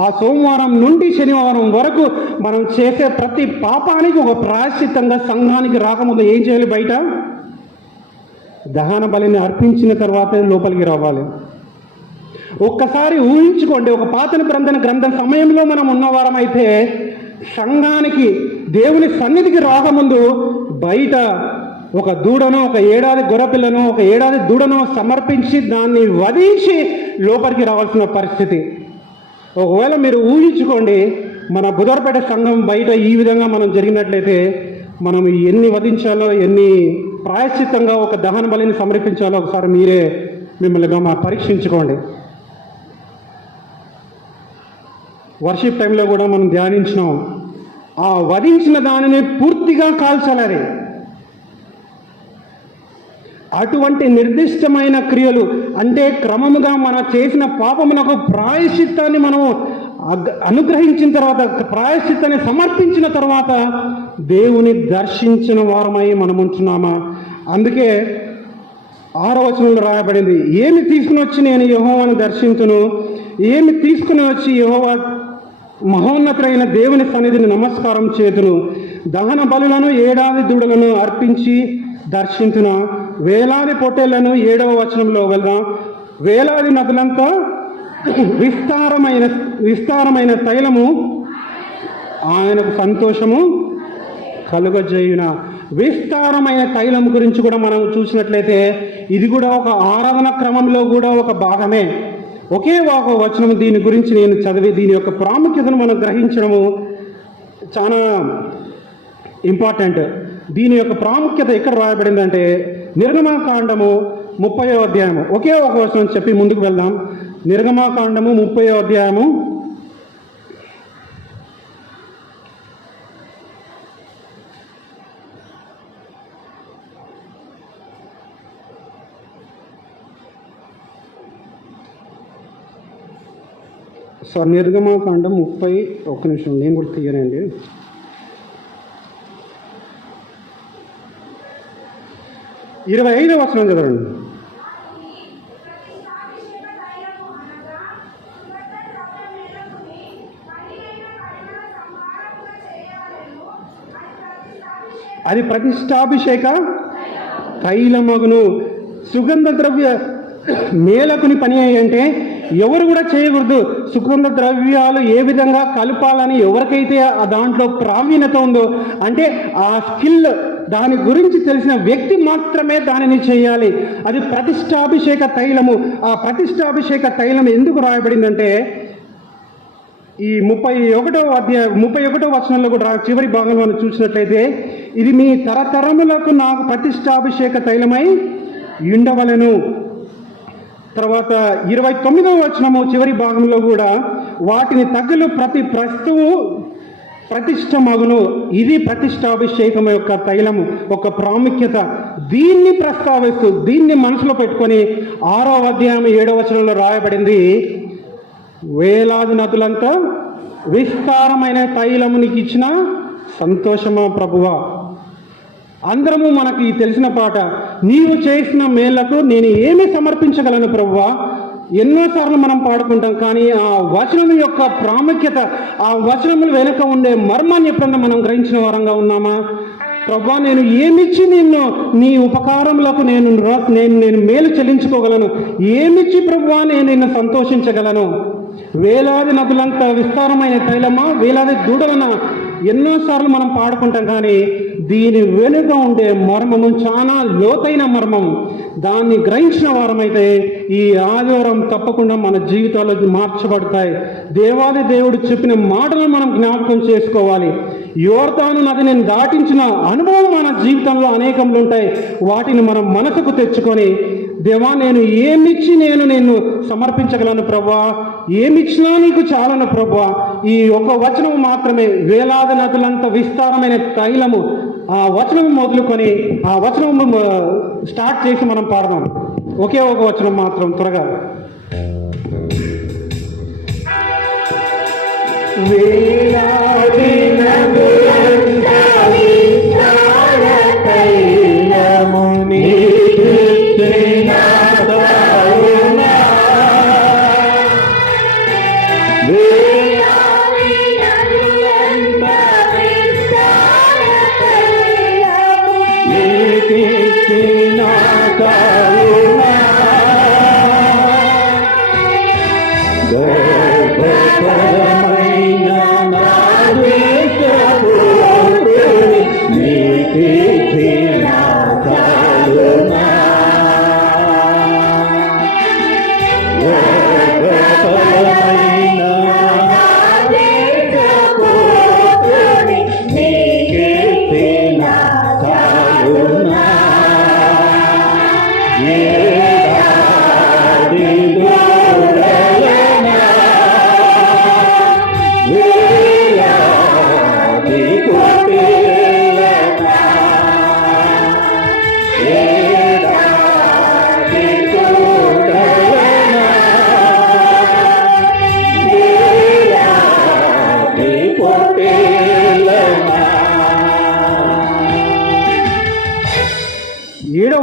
ఆ సోమవారం నుండి శనివారం వరకు మనం చేసే ప్రతి పాపానికి ఒక ప్రాయశ్చిత్తంగా సంఘానికి రాకముందు ఏం చేయాలి? బయట దహన బలిని అర్పించిన తర్వాతే లోపలికి రావాలి. ఒక్కసారి ఊహించుకోండి, ఒక పాత నిబంధన గ్రంథం సమయంలో మనం ఉన్నవారం అయితే సంఘానికి దేవుని సన్నిధికి రాకముందు బయట ఒక దూడను, ఒక ఏడాది గొర్రెపిల్లను, ఒక ఏడాది దూడను సమర్పించి దాన్ని వధించి లోపలికి రావాల్సిన పరిస్థితి. ఒకవేళ మీరు ఊహించుకోండి, మన బుధవారపేట సంఘం బయట ఈ విధంగా మనం జరిగినట్లయితే మనం ఎన్ని వధించాలో, ఎన్ని ప్రాయశ్చిత్తంగా ఒక దహన బలిని సమర్పించాలో ఒకసారి మీరే మిమ్మల్ని పరీక్షించుకోండి. వర్షిప్ టైంలో కూడా మనం ధ్యానించినాం, ఆ వధించిన దానిని పూర్తిగా కాల్చాలి. అటువంటి నిర్దిష్టమైన క్రియలు అంటే క్రమముగా మనం చేసిన పాపమునకు ప్రాయశ్చిత్తాన్ని మనము అనుగ్రహించిన తర్వాత, ప్రాయశ్చిత్తాన్ని సమర్పించిన తర్వాత దేవుని దర్శించిన వారమై మనం ఉంటున్నామా? అందుకే 6వ వచనంలో రాయబడింది, ఏమి తీసుకుని వచ్చి నేను యెహోవాను దర్శించును, ఏమి తీసుకుని వచ్చి యెహోవా మహోన్నతుడైన దేవుని సన్నిధిని నమస్కారం చేతును, దహన బలులను 7 దూడలను అర్పించి దర్శించున, వేలాది పొట్టేళ్లను 7వ వచనంలో వెళ్దాం. వేలాది నదులంతా విస్తారమైన తైలము ఆయనకు సంతోషము కలుగజేయున. విస్తారమైన తైలం గురించి కూడా మనం చూసినట్లయితే ఇది కూడా ఒక ఆరాధన క్రమంలో కూడా ఒక భాగమే. ఒకే ఒక వచనం దీని గురించి నేను చదివి దీని యొక్క ప్రాముఖ్యతను మనం గ్రహించడము చాలా ఇంపార్టెంట్. దీని యొక్క ప్రాముఖ్యత ఎక్కడ రాయబడిందంటే నిర్గమకాండము 30వ అధ్యాయము. ఒకే ఒక వచనం చెప్పి ముందుకు వెళ్దాం. నిర్గమకాండము 30వ అధ్యాయము నిర్గమకాండం 30, ఒక్క నిమిషం నేను కూడా తీయనండి. 25వ వచనం చదవండి. అది ప్రతిష్టాభిషేక తైలమగును. సుగంధ ద్రవ్య మేలకుని పని అంటే ఎవరు కూడా చేయకూడదు. సుగంధ ద్రవ్యాలు ఏ విధంగా కలపాలని ఎవరికైతే ఆ దాంట్లో ప్రావీణ్యత ఉందో, అంటే ఆ స్కిల్ దాని గురించి తెలిసిన వ్యక్తి మాత్రమే దానిని చేయాలి. అది ప్రతిష్టాభిషేక తైలము. ఆ ప్రతిష్టాభిషేక తైలం ఎందుకు రాయబడిందంటే ఈ 31వ వచనంలో కూడా చివరి భాగంలో చూసినట్లయితే ఇది మీ తరతరములకు నాకు ప్రతిష్టాభిషేక తైలమై ఉండవలెను. తర్వాత 29వ వచనము చివరి భాగంలో కూడా వాటిని తగ్గులు ప్రతి వస్తువు ప్రతిష్టమగును. ఇది ప్రతిష్టాభిషేకం యొక్క తైలము ఒక ప్రాముఖ్యత. దీన్ని ప్రస్తావిస్తూ దీన్ని మనసులో పెట్టుకొని 6వ అధ్యాయం 7వ వచనంలో రాయబడింది, వేలాది నదులంతా విస్తారమైన తైలము నీకు ఇచ్చిన సంతోషమా ప్రభువా. అందరము మనకి తెలిసిన పాట, నీవు చేసిన మేళ్లకు నేను ఏమి సమర్పించగలను ప్రభువా. ఎన్నోసార్లు మనం పాడుకుంటాం, కానీ ఆ వచనం యొక్క ప్రాముఖ్యత, ఆ వచనముల వెనుక ఉండే మర్మాన్ని ఎప్పుడన్నా మనం గ్రహించిన వారంగా ఉన్నామా? ప్రభువా, నేను ఏమిచ్చి నిన్ను నీ ఉపకారములకు నేను మేలు చెల్లించుకోగలను? ఏమిచ్చి ప్రభువా నేను నిన్ను సంతోషించగలను? వేలాది నదులంత విస్తారమైన తైలమా, వేలాది దూడలన ఎన్నోసార్లు మనం పాడుకుంటాం, కానీ దీని వెనుక ఉండే మర్మము చాలా లోతైన మర్మం. దాన్ని గ్రహించిన వారమైతే ఈ ఆదివారం తప్పకుండా మన జీవితాలు మార్చబడతాయి. దేవాది దేవుడు చెప్పిన మాటలను మనం జ్ఞాపకం చేసుకోవాలి. యోర్దాను నదిని దాటించిన అనుభవం మన జీవితంలో అనేకంలో ఉంటాయి. వాటిని మనం మనసుకు తెచ్చుకొని, దేవా నేను ఏమిచ్చి నేను సమర్పించగలను ప్రభా, ఏమిచ్చినా నీకు చాలను ప్రభా. ఈ ఒక వచనం మాత్రమే, వేలాది నదులంత విస్తారమైన తైలము, ఆ వచనం మొదలుకొని ఆ వచనం స్టార్ట్ చేసి మనం పాడదాం. ఒకే ఒక వచనం మాత్రం త్వరగా. వేలాది నదులంత విస్తార తైలము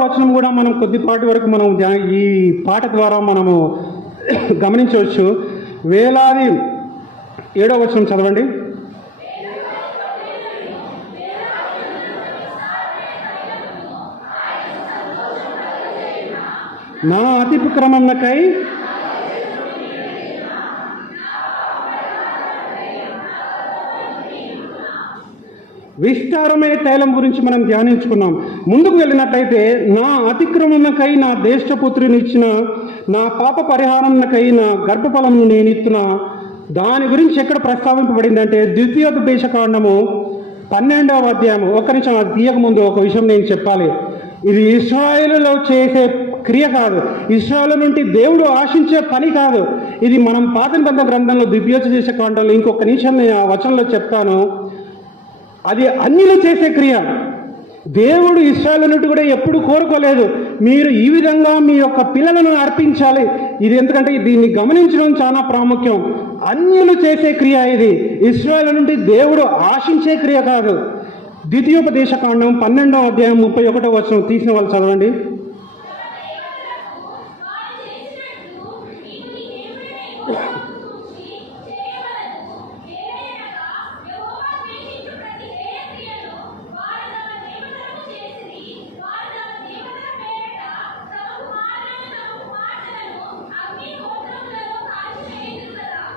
వచనం కూడా మనం కొద్దిపాటి వరకు మనం ఈ పాట ద్వారా మనము గమనించవచ్చు. వేలాది 7వ వచనం చదవండి. నా అతిక్రమమునకై విస్తారమైన తైలం గురించి మనం ధ్యానించుకున్నాం. ముందుకు వెళ్ళినట్లయితే నా అతిక్రమమునకై నా జ్యేష్ఠపుత్రునిచ్చిన, నా పాప పరిహారమునకై నా గర్భఫలమును నేను ఇస్తున్నా, దాని గురించి ఎక్కడ ప్రస్తావింపబడిందంటే ద్వితీయోపదేశకాండము 12వ అధ్యాయం. ఒక్క నిమిషం, అది తీయకముందు ఒక విషయం నేను చెప్పాలి. ఇది ఇశ్రాయేలులో చేసే క్రియ కాదు, ఇశ్రాయేలు నుండి దేవుడు ఆశించే పని కాదు. ఇది మనం పాత నిబంధన గ్రంథంలో ద్వితీయోపదేశకాండంలో ఇంకొక నిమిషం నేను ఆ వచనంలో చెప్తాను. అది అన్యులు చేసే క్రియ. దేవుడు ఇశ్రాయేలు నుండి కూడా ఎప్పుడు కోరుకోలేదు మీరు ఈ విధంగా మీ యొక్క పిల్లలను అర్పించాలి. ఇది ఎందుకంటే దీన్ని గమనించడం చాలా ప్రాముఖ్యం. అన్యులు చేసే క్రియ ఇది, ఇశ్రాయేలు నుండి దేవుడు ఆశించే క్రియ కాదు. ద్వితీయోపదేశకాండం 12వ అధ్యాయం 31వ వచనం తీసిన వాళ్ళు చదవండి.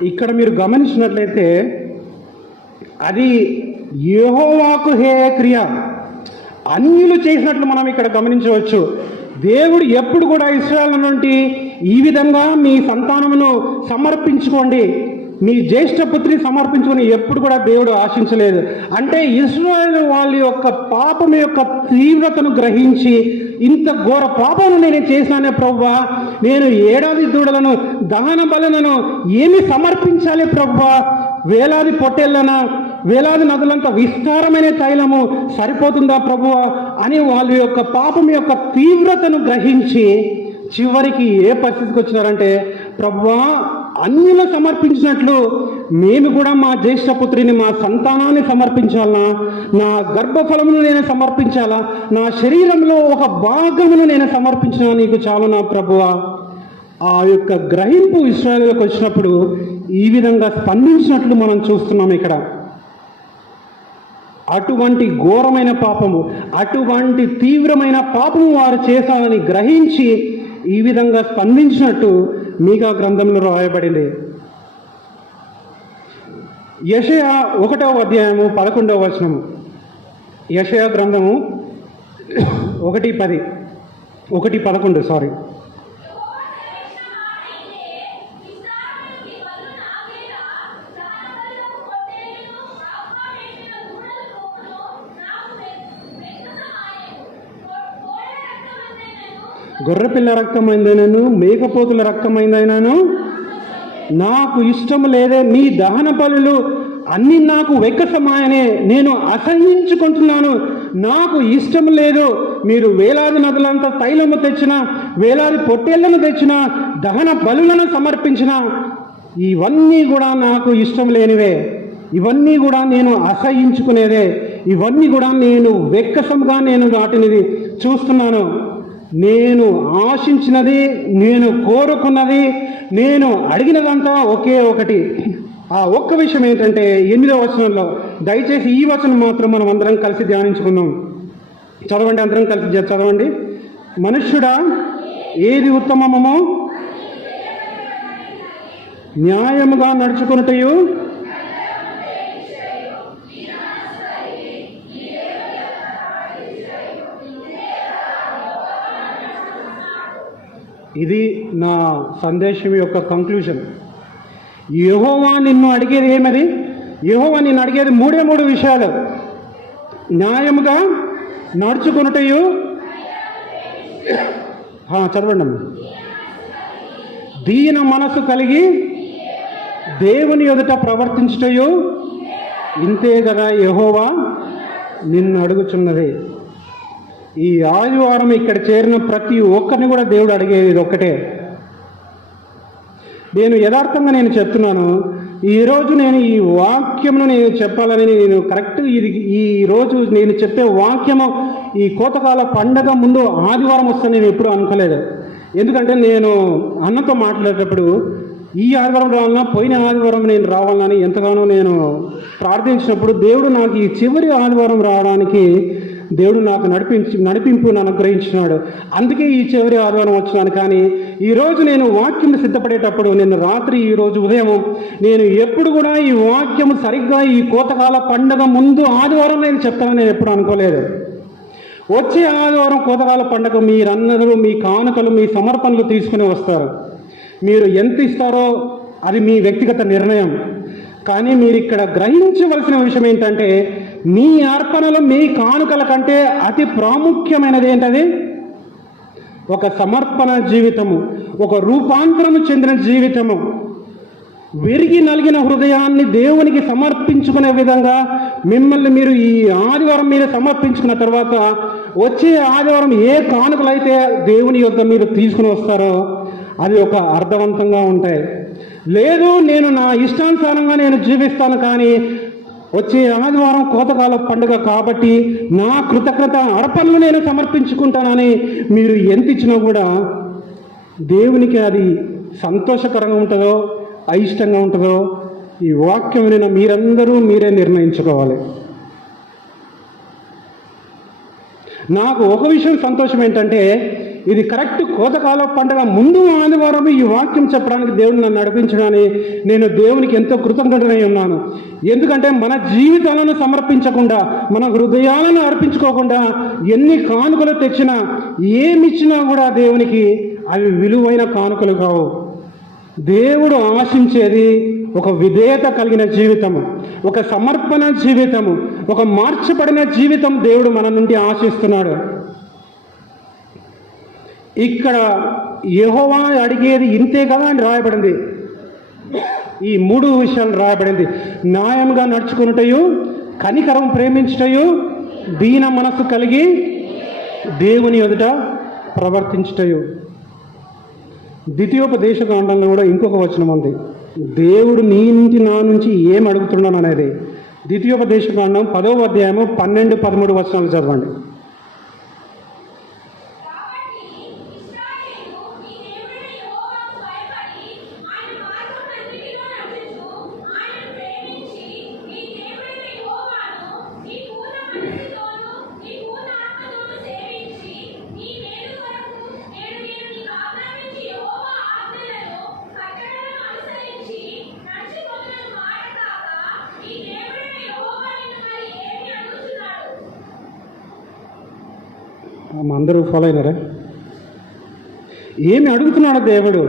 ఇక్కడ మీరు గమనించినట్లయితే అది యెహోవాకు హేయ క్రియ, అన్యులు చేసినట్లు మనం ఇక్కడ గమనించవచ్చు. దేవుడు ఎప్పుడు కూడా ఇశ్రాయేలు నుండి ఈ విధంగా మీ సంతానమును సమర్పించుకోండి, మీ జ్యేష్ఠపుత్రిని సమర్పించుకొని ఎప్పుడు కూడా దేవుడు ఆశించలేదు. అంటే ఇశ్రాయేలు వాళ్ళ యొక్క పాపం యొక్క తీవ్రతను గ్రహించి ఇంత ఘోర పాపను నేను చేసినానే ప్రభువా, నేను ఏడాది దూడలను దహన బలులను ఏమి సమర్పించాలి ప్రభువా, వేలాది పొట్టేళ్ళన వేలాది నదులంత విస్తారమైన తైలము సరిపోతుందా ప్రభువా అని వాళ్ళ యొక్క పాపం యొక్క తీవ్రతను గ్రహించి చివరికి ఏ పరిస్థితికి వచ్చినారంటే, ప్రభువా అన్యులు సమర్పించినట్లు మేము కూడా మా జ్యేష్ఠపుత్రిని మా సంతానాన్ని సమర్పించాలా, నా గర్భఫలమును నేను సమర్పించాలా, నా శరీరంలో ఒక భాగమును నేను సమర్పించినా నీకు చాలు నా ప్రభువా. ఆ యొక్క గ్రహింపు ఇశ్రాయేలుకు వచ్చినప్పుడు ఈ విధంగా స్పందించినట్లు మనం చూస్తున్నాం ఇక్కడ. అటువంటి ఘోరమైన పాపము, అటువంటి తీవ్రమైన పాపము వారు చేశారని గ్రహించి ఈ విధంగా స్పందించినట్టు మీకా గ్రంథంలో రాయబడింది. యెషయా 1వ అధ్యాయము 11వ వచనము. యెషయా గ్రంథము 1:10 1:11 సారీ. గొర్రెపిల్ల రక్తమైందైనను మేకపోతుల రక్తమైందైనను నాకు ఇష్టం లేదే, నీ దహన బలులు అన్ని నాకు వెక్కసమాయనే, నేను అసహించుకుంటున్నాను, నాకు ఇష్టం లేదు. మీరు వేలాది నదులంతా తైలము తెచ్చిన, వేలాది పొట్టేళ్లను తెచ్చిన, దహన బలులను సమర్పించిన, ఇవన్నీ కూడా నాకు ఇష్టం లేనివే, ఇవన్నీ కూడా నేను అసహించుకునేదే, ఇవన్నీ కూడా నేను వెక్కసంగా నేను వాటిని చూస్తున్నాను. నేను ఆశించినది, నేను కోరుకున్నది, నేను అడిగినదంతా ఒకే ఒకటి. ఆ ఒక్క విషయం ఏంటంటే 8వ వచనంలో, దయచేసి ఈ వచనం మాత్రం మనం అందరం కలిసి ధ్యానించుకుందాం. చదవండి, అందరం కలిసి చదవండి. మనుష్యుడా ఏది ఉత్తమమో న్యాయముగా నడుచుకున్నటయు ఇది నా సందేశం యొక్క కంక్లూజన్. యెహోవా నిన్ను అడిగేది ఏమది? యెహోవా నిన్ను అడిగేది 3 విషయాలు. న్యాయముగా నడుచుకున్నటయు, చదవండి, దీన మనసు కలిగి దేవుని ఎదుట ప్రవర్తించుటయు, ఇంతే కదా యెహోవా నిన్ను అడుగుచున్నది. ఈ ఆదివారం ఇక్కడ చేరిన ప్రతి ఒక్కరిని కూడా దేవుడు అడిగేది ఇది ఒక్కటే. నేను యథార్థంగా నేను చెప్తున్నాను, ఈరోజు నేను ఈ వాక్యమును నేను చెప్పాలని నేను కరెక్ట్ ఈరోజు నేను చెప్పే వాక్యము ఈ కోతకాల పండగ ముందు ఆదివారం వస్తే నేను ఎప్పుడూ అనుకోలేదు. ఎందుకంటే నేను అన్నతో మాట్లాడేటప్పుడు ఈ ఆదివారం రావాలన్నా, పోయిన ఆదివారం నేను రావాలని ఎంతగానో నేను ప్రార్థించినప్పుడు దేవుడు నాకు ఈ చివరి ఆదివారం రావడానికి దేవుడు నాకు నడిపింపును అనుగ్రహించినాడు. అందుకే ఈ చివరి ఆదివారం వచ్చినాను. కానీ ఈరోజు నేను వాక్యం సిద్ధపడేటప్పుడు నిన్న రాత్రి, ఈరోజు ఉదయం, నేను ఎప్పుడు కూడా ఈ వాక్యం సరిగ్గా ఈ కోతకాల పండుగ ముందు ఆదివారం నేను చెప్తానని నేను ఎప్పుడు అనుకోలేదు. వచ్చే ఆదివారం కోతకాల పండుగ మీరందరూ మీ కానుకలు, మీ సమర్పణలు తీసుకుని వస్తారు. మీరు ఎంత ఇస్తారో అది మీ వ్యక్తిగత నిర్ణయం. కానీ మీరు ఇక్కడ గ్రహించవలసిన విషయం ఏంటంటే, మీ అర్పణలు, మీ కానుకల కంటే అతి ప్రాముఖ్యమైనది ఏంటది? ఒక సమర్పణ జీవితము, ఒక రూపాంతరము చెందిన జీవితము, విరిగి నలిగిన హృదయాన్ని దేవునికి సమర్పించుకునే విధంగా మిమ్మల్ని మీరు ఈ ఆదివారం మీద సమర్పించుకున్న తర్వాత వచ్చే ఆదివారం ఏ కానుకలైతే దేవుని యొద్ద మీరు తీసుకుని వస్తారో అది ఒక అర్థవంతంగా ఉంటాయి. లేదు, నేను నా ఇష్టానుసారంగా నేను జీవిస్తాను, కానీ వచ్చే ఆదివారం కోతకాల పండుగ కాబట్టి నా కృతజ్ఞత అర్పణలు నేను సమర్పించుకుంటానని మీరు ఎంత ఇచ్చినా కూడా దేవునికి అది సంతోషకరంగా ఉంటుందో అయిష్టంగా ఉంటుందో ఈ వాక్యం విన్న మీరందరూ మీరే నిర్ణయించుకోవాలి. నాకు ఒక విషయం సంతోషం ఏంటంటే, ఇది కరెక్ట్ కోతకాల పండుగ ముందు ఆదివారం ఈ వాక్యం చెప్పడానికి దేవుడు నన్ను నడిపించడాన్ని నేను దేవునికి ఎంతో కృతజ్ఞతనై ఉన్నాను. ఎందుకంటే మన జీవితాలను సమర్పించకుండా, మన హృదయాలను అర్పించుకోకుండా ఎన్ని కానుకలు తెచ్చినా, ఏమిచ్చినా కూడా దేవునికి అవి విలువైన కానుకలు కావు. దేవుడు ఆశించేది ఒక విధేయత కలిగిన జీవితము, ఒక సమర్పణ జీవితము, ఒక మార్చబడిన జీవితం దేవుడు మన నుండి ఆశిస్తున్నాడు. ఇక్కడ యెహోవా అడిగేది ఇంతే కదా అని రాయబడింది. ఈ 3 విషయాలు రాయబడింది: న్యాయంగా నడుచుకున్నటయు, కనికరం ప్రేమించుటయు, దీన మనసు కలిగి దేవుని ఎదుట ప్రవర్తించుటయు. ద్వితీయోపదేశకాండంలో కూడా ఇంకొక వచనం ఉంది, దేవుడు నీ నుంచి నా నుంచి ఏం అడుగుతున్నాను అనేది. ద్వితీయోపదేశకాండం 10వ అధ్యాయము 12, 13 వచనాలు చదవండి. అందరూ ఫాలో అయినారా? ఏమి అడుగుతున్నాడు దేవుడు?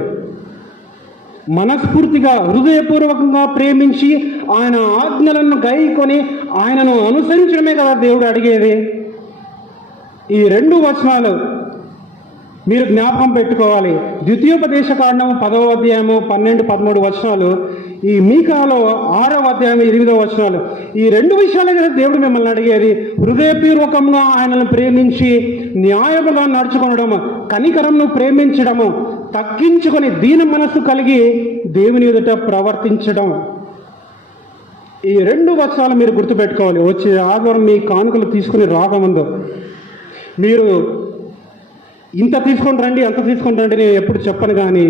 మనస్ఫూర్తిగా హృదయపూర్వకంగా ప్రేమించి ఆయన ఆజ్ఞలను గైకొని ఆయనను అనుసరించడమే కదా దేవుడు అడిగేది. ఈ 2 వచనాలు మీరు జ్ఞాపకం పెట్టుకోవాలి. ద్వితీయోపదేశకాండం 10వ అధ్యాయము 12, 13 వచనాలు, ఈ మీకాలో 6వ అధ్యాయం 8వ వచనాలు. ఈ 2 విషయాలే కదా దేవుడు మిమ్మల్ని అడిగేది. హృదయపూర్వకంగా ఆయనను ప్రేమించి న్యాయముగా నడుచుకోవడము, కనికరంను ప్రేమించడము, తగ్గించుకొని దీన మనస్సు కలిగి దేవుని ఎదుట ప్రవర్తించడం. ఈ 2 వచనాలు మీరు గుర్తుపెట్టుకోవాలి. వచ్చే ఆదివారం మీ కానుకలు తీసుకుని రాకముందు మీరు ఇంత తీసుకొని రండి, అంత తీసుకొని రండి నేను ఎప్పుడు చెప్పను. కానీ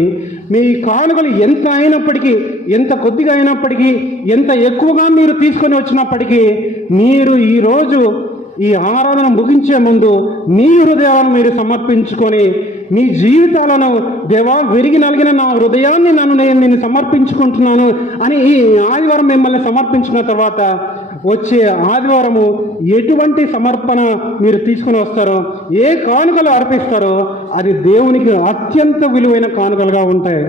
మీ కానుకలు ఎంత అయినప్పటికీ, ఎంత కొద్దిగా అయినప్పటికీ, ఎంత ఎక్కువగా మీరు తీసుకొని వచ్చినప్పటికీ, మీరు ఈరోజు ఈ ఆరాధన ముగించే ముందు మీ హృదయాలను మీరు సమర్పించుకొని, మీ జీవితాలను, దేవా విరిగి నలిగిన నా హృదయాన్ని నేను సమర్పించుకుంటున్నాను అని ఈ ఆదివారం మిమ్మల్ని సమర్పించిన తర్వాత వచ్చే ఆదివారము ఎటువంటి సమర్పణ మీరు తీసుకుని వస్తారో, ఏ కానుకలు అర్పిస్తారో అది దేవునికి అత్యంత విలువైన కానుకలుగా ఉంటాయి.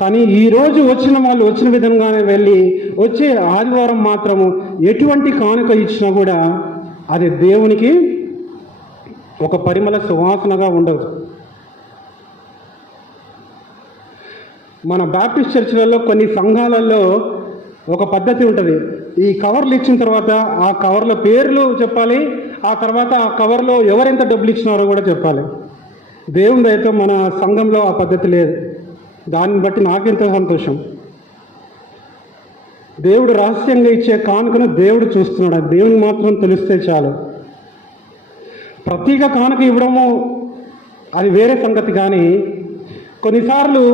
కానీ ఈరోజు వచ్చిన వాళ్ళు వచ్చిన విధంగానే వెళ్ళి వచ్చే ఆదివారం మాత్రము ఎటువంటి కానుక ఇచ్చినా కూడా అది దేవునికి ఒక పరిమళ సువాసనగా ఉండదు. మన బాప్టిస్ట్ చర్చిలలో కొన్ని సంఘాలలో ఒక పద్ధతి ఉంటుంది. ఈ కవర్లు ఇచ్చిన తర్వాత ఆ కవర్ల పేర్లు చెప్పాలి, ఆ తర్వాత ఆ కవర్లో ఎవరెంత డబ్బులు ఇచ్చినారో కూడా చెప్పాలి. దేవుని దయతో మన సంఘంలో ఆ పద్ధతి లేదు. దాన్ని బట్టి నాకెంతో సంతోషం. దేవుడు రహస్యంగా ఇచ్చే కానుకను దేవుడు చూస్తున్నాడు. అది దేవునికి మాత్రం తెలిస్తే చాలు. ప్రత్యేక కానుక ఇవ్వడము అది వేరే సంగతి. కానీ కొన్నిసార్లు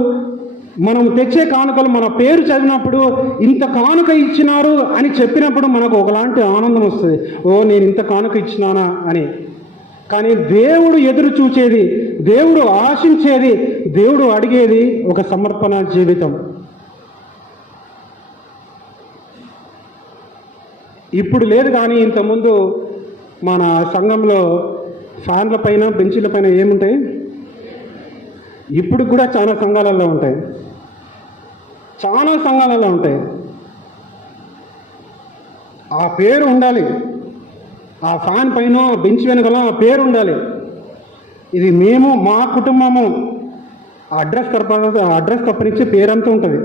మనం తెచ్చే కానుకలు మన పేరు చదివినప్పుడు ఇంత కానుక ఇచ్చినారు అని చెప్పినప్పుడు మనకు ఒకలాంటి ఆనందం వస్తుంది. ఓ, నేను ఇంత కానుక ఇచ్చినానా అని. కానీ దేవుడు ఎదురు చూచేది, దేవుడు ఆశించేది, దేవుడు అడిగేది ఒక సమర్పణ జీవితం. ఇప్పుడు లేదు, కానీ ఇంతకుముందు మన సంఘంలో ఫ్యాన్ల పైన, బెంచీల పైన ఏముంటాయి? ఇప్పుడు కూడా చాలా సంఘాలలో ఉంటాయి, చాలా సంఘాలలో ఉంటాయి. ఆ పేరు ఉండాలి, ఆ ఫ్యాన్ పైన, బెంచ్ వెనకాల ఆ పేరు ఉండాలి. ఇది మేము, మా కుటుంబము, అడ్రస్ తప్పనిచ్చే పేరంతా ఉంటుంది.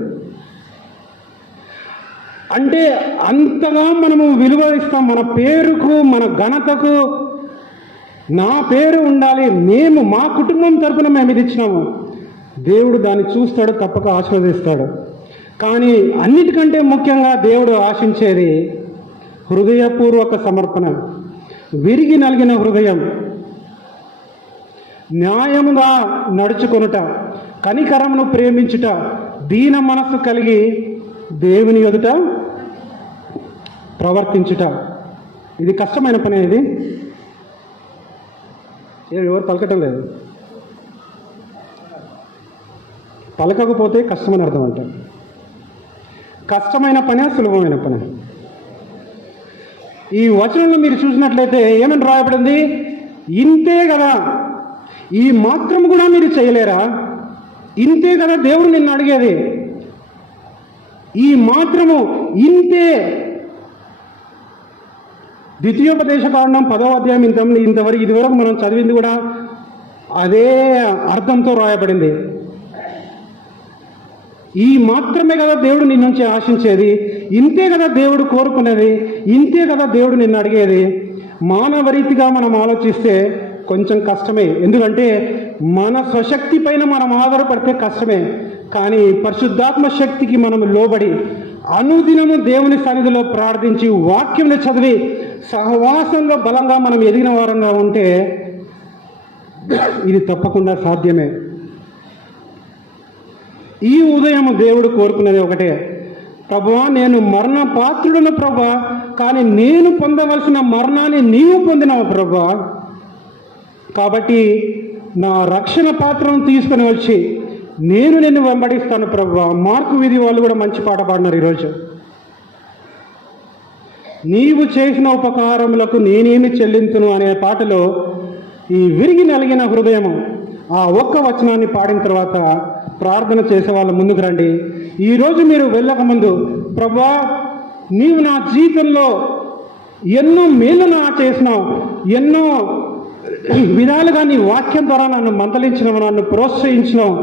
అంటే అంతగా మనము విలువ ఇస్తాం మన పేరుకు, మన ఘనతకు. నా పేరు ఉండాలి, మేము మా కుటుంబం తరపున మేము ఇది ఇచ్చినాము. దేవుడు దాన్ని చూస్తాడు, తప్పక ఆశీర్వదిస్తాడు. కానీ అన్నిటికంటే ముఖ్యంగా దేవుడు ఆశించేది హృదయపూర్వక సమర్పణ, విరిగి నలిగిన హృదయం, న్యాయముగా నడుచుకొనుట, కనికరమును ప్రేమించుట, దీన మనస్సు కలిగి దేవుని ఎదుట ప్రవర్తించుట. ఇది కష్టమైన పని. ఇది ఎవరు పలకటం లేదు. పలకకపోతే కష్టమని అర్థం అంట. కష్టమైన పని, సులభమైన పని. ఈ వచనంలో మీరు చూసినట్లయితే ఏమని రాయబడింది? ఇంతే కదా, ఈ మాత్రం కూడా మీరు చేయలేరా? ఇంతే కదా దేవుడు నిన్ను అడిగేది, ఈ మాత్రము, ఇంతే. ద్వితీయోపదేశకాండం 10వ అధ్యాయం ఇదివరకు మనం చదివింది కూడా అదే అర్థంతో రాయబడింది. ఈ మాత్రమే కదా దేవుడు నిన్ను నుంచి ఆశించేది, ఇంతే కదా దేవుడు కోరుకునేది, ఇంతే కదా దేవుడు నిన్ను అడిగేది. మానవ రీతిగా మనం ఆలోచిస్తే కొంచెం కష్టమే, ఎందుకంటే మన స్వశక్తి పైన మనం ఆధారపడితే కష్టమే. కానీ పరిశుద్ధాత్మ శక్తికి మనం లోబడి అనుదినము దేవుని సన్నిధిలో ప్రార్థించి వాక్యంని చదివి సహవాసంలో బలంగా మనం ఎదిగిన వారంగా ఉంటే ఇది తప్పకుండా సాధ్యమే. ఈ ఉదయం దేవుడు కోరుకునేది ఒకటే, ప్రభువా, నేను మరణ పాత్రుడును ప్రభువా, కానీ నేను పొందవలసిన మరణాన్ని నీవు పొందినావు ప్రభువా. కాబట్టి నా రక్షణ పాత్రను తీసుకుని వచ్చి నేను నిన్ను వెంబడిస్తాను ప్రభువా. మార్కు వీధి వాళ్ళు కూడా మంచి పాట పాడినారు ఈరోజు. నీవు చేసిన ఉపకారములకు నేనేమి చెల్లింతును అనే పాటలో ఈ విరిగి నలిగిన హృదయము, ఆ ఒక్క వచనాన్ని పాడిన తర్వాత ప్రార్థన చేసే వాళ్ళ ముందుకు రండి. ఈరోజు మీరు వెళ్ళకముందు, ప్రభువా, నీవు నా జీవితంలో ఎన్నో మేలు నా చేసినావు, ఎన్నో విధాలుగా నీ వాక్యం ద్వారా నన్ను మందలించినావు, నన్ను ప్రోత్సహించినావు,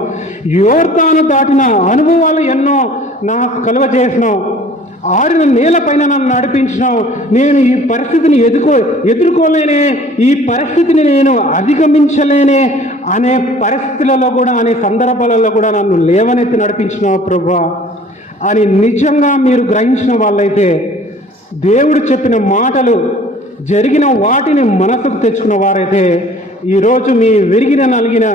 యోర్దాను దాటిన అనుభవాలు ఎన్నో నాకు కలుగజేసినావు, ఆరిన నేల పైన నన్ను నడిపించినావు. నేను ఈ పరిస్థితిని ఎదుర్కోలేనే, ఈ పరిస్థితిని నేను అధిగమించలేనే అనే పరిస్థితులలో కూడా, అనే సందర్భాలలో కూడా నన్ను లేవనెత్తి నడిపించినావు ప్రభువా అని నిజంగా మీరు గ్రహించిన వాళ్ళైతే, దేవుడు చెప్పిన మాటలు, జరిగిన వాటిని మనసుకు తెచ్చుకున్న వారైతే ఈరోజు మీ విరిగిన నలిగిన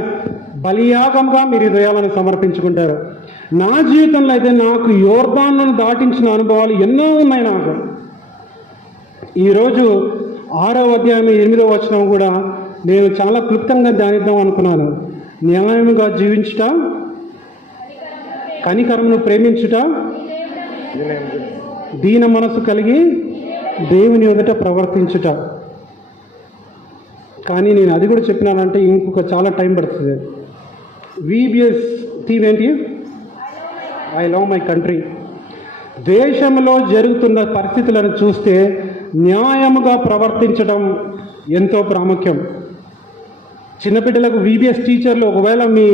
బలియాగంగా మీరు హృదయాలను సమర్పించుకుంటారు. నా జీవితంలో అయితే నాకు యోర్దాన్ను దాటించిన అనుభవాలు ఎన్నో ఉన్నాయి. నాకు ఈరోజు 6వ అధ్యాయం 8వ వచనం కూడా నేను చాలా క్లుప్తంగా ధ్యానిద్దాం అనుకున్నాను. న్యాయముగా జీవించుట, కనికరమును ప్రేమించుట, దీన మనసు కలిగి దేవుని ఎదుట ప్రవర్తించుట. కానీ నేను అది కూడా చెప్పినానంటే ఇంకొక చాలా టైం పడుతుంది. VBS థీమ్ ఏంటి? I love my country. దేశంలో జరుగుతున్న పరిస్థితులను చూస్తే న్యాయముగా ప్రవర్తించడం ఎంతో ప్రాముఖ్యం. చిన్నపిల్లలకు VBS టీచర్లు ఒకవేళ మీ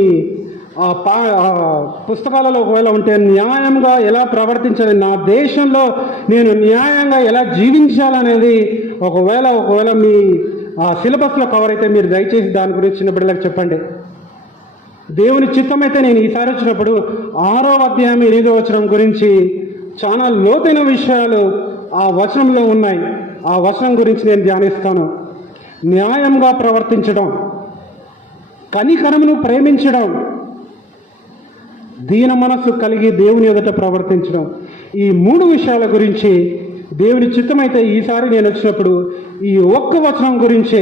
పుస్తకాలలో ఒకవేళ ఉంటే న్యాయంగా ఎలా ప్రవర్తించాలి, నా దేశంలో నేను న్యాయంగా ఎలా జీవించాలనేది ఒకవేళ మీ సిలబస్లో కవర్ అయితే మీరు దయచేసి దాని గురించి చిన్నపిల్లలకు చెప్పండి. దేవుని చిత్తమైతే నేను ఈసారి వచ్చినప్పుడు 6వ అధ్యాయం 8వ వచనం గురించి చాలా లోతైన విషయాలు ఆ వచనంలో ఉన్నాయి. ఆ వచనం గురించి నేను ధ్యానిస్తాను. న్యాయంగా ప్రవర్తించడం, కనికరమును ప్రేమించడం, దీన మనస్సు కలిగి దేవుని ఎదుట ప్రవర్తించడం. ఈ 3 విషయాల గురించి దేవుని చిత్తమైతే ఈసారి నేను వచ్చినప్పుడు ఈ ఒక్క వచనం గురించి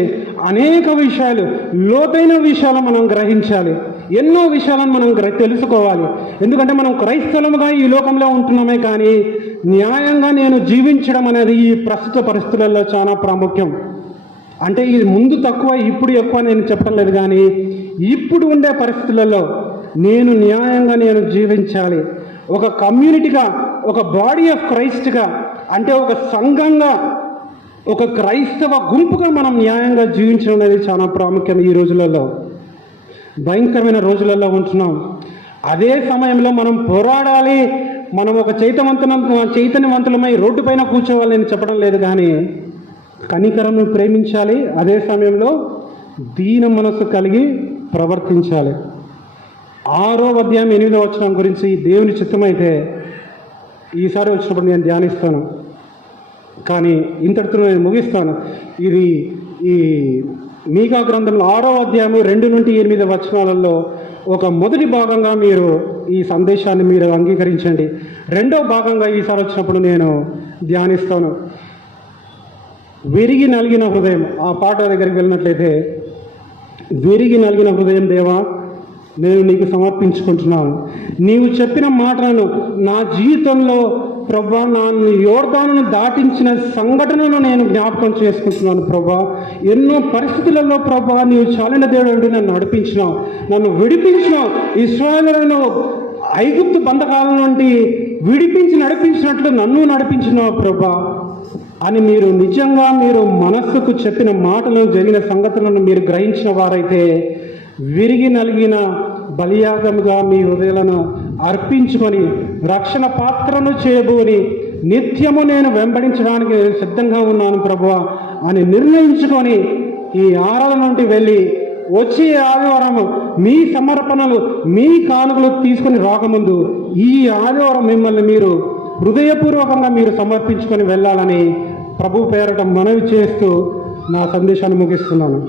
అనేక విషయాలు, లోతైన విషయాలు మనం గ్రహించాలి. ఎన్నో విషయాలను మనం తెలుసుకోవాలి. ఎందుకంటే మనం క్రైస్తవులుగా ఈ లోకంలో ఉంటున్నామే, కానీ న్యాయంగా నేను జీవించడం అనేది ఈ ప్రస్తుత పరిస్థితులలో చాలా ప్రాముఖ్యం. అంటే ఇది ముందు తక్కువ ఇప్పుడు ఎక్కువ నేను చెప్పడం లేదు, కానీ ఇప్పుడు ఉండే పరిస్థితులలో నేను న్యాయంగా నేను జీవించాలి. ఒక కమ్యూనిటీగా, ఒక బాడీ ఆఫ్ క్రైస్ట్గా, అంటే ఒక సంఘంగా, ఒక క్రైస్తవ గుంపుగా మనం న్యాయంగా జీవించడం అనేది చాలా ప్రాముఖ్యం. ఈ రోజులలో భయంకరమైన రోజులలో ఉంటున్నాం. అదే సమయంలో మనం పోరాడాలి, మనం ఒక చైతన్యవంతులమై రోడ్డు పైన కూర్చోవాలి అని చెప్పడం లేదు, కానీ కనికరము ప్రేమించాలి. అదే సమయంలో దీన మనస్సు కలిగి ప్రవర్తించాలి. 6వ అధ్యాయం 8వ వచనం గురించి దేవుని చిత్తమైతే ఈసారి వచ్చినప్పుడు నేను ధ్యానిస్తాను, కానీ ఇంతటితో నేను ముగిస్తాను. ఇది ఈ మీకా గ్రంథంలో 6వ అధ్యాయం 2 నుండి 8 వచనాలలో ఒక మొదటి భాగంగా మీరు ఈ సందేశాన్ని మీరు అంగీకరించండి. 2వ భాగంగా ఈసారి వచ్చినప్పుడు నేను ధ్యానిస్తాను. విరిగి నలిగిన హృదయం, ఆ పాట దగ్గరికి వెళ్ళినట్లయితే, విరిగి నలిగిన హృదయం దేవా నేను నీకు సమర్పించుకుంటున్నాను. నీవు చెప్పిన మాటలను నా జీవితంలో ప్రభా, నా యోర్దానును దాటించిన సంఘటనను నేను జ్ఞాపకం చేసుకుంటున్నాను ప్రభా. ఎన్నో పరిస్థితులలో ప్రభా నీవు చాలిన దేవుడు అంటే నన్ను నడిపించినావు, నన్ను విడిపించినావు. ఇశ్రాయేలును ఐగుప్తు బంధకాల నుండి విడిపించి నడిపించినట్లు నన్ను నడిపించినావు ప్రభా అని మీరు నిజంగా మీరు మనస్సుకు చెప్పిన మాటలు, జరిగిన సంగతులను మీరు గ్రహించిన వారైతే విరిగి నలిగిన బలియాగముగా మీ హృదయాలను అర్పించుకొని రక్షణ పాత్రను చేయబోని నిత్యము నేను వెంబడించడానికి సిద్ధంగా ఉన్నాను ప్రభువా అని నిర్ణయించుకొని ఈ ఆరాధన నుండి వెళ్ళి వచ్చే ఆదివారం మీ సమర్పణలు, మీ కానుకలు తీసుకొని రాకముందు ఈ ఆదివారం మిమ్మల్ని మీరు హృదయపూర్వకంగా మీరు సమర్పించుకొని వెళ్ళాలని ప్రభు పేరట మనవి చేస్తూ నా సందేశాన్ని ముగిస్తున్నాను.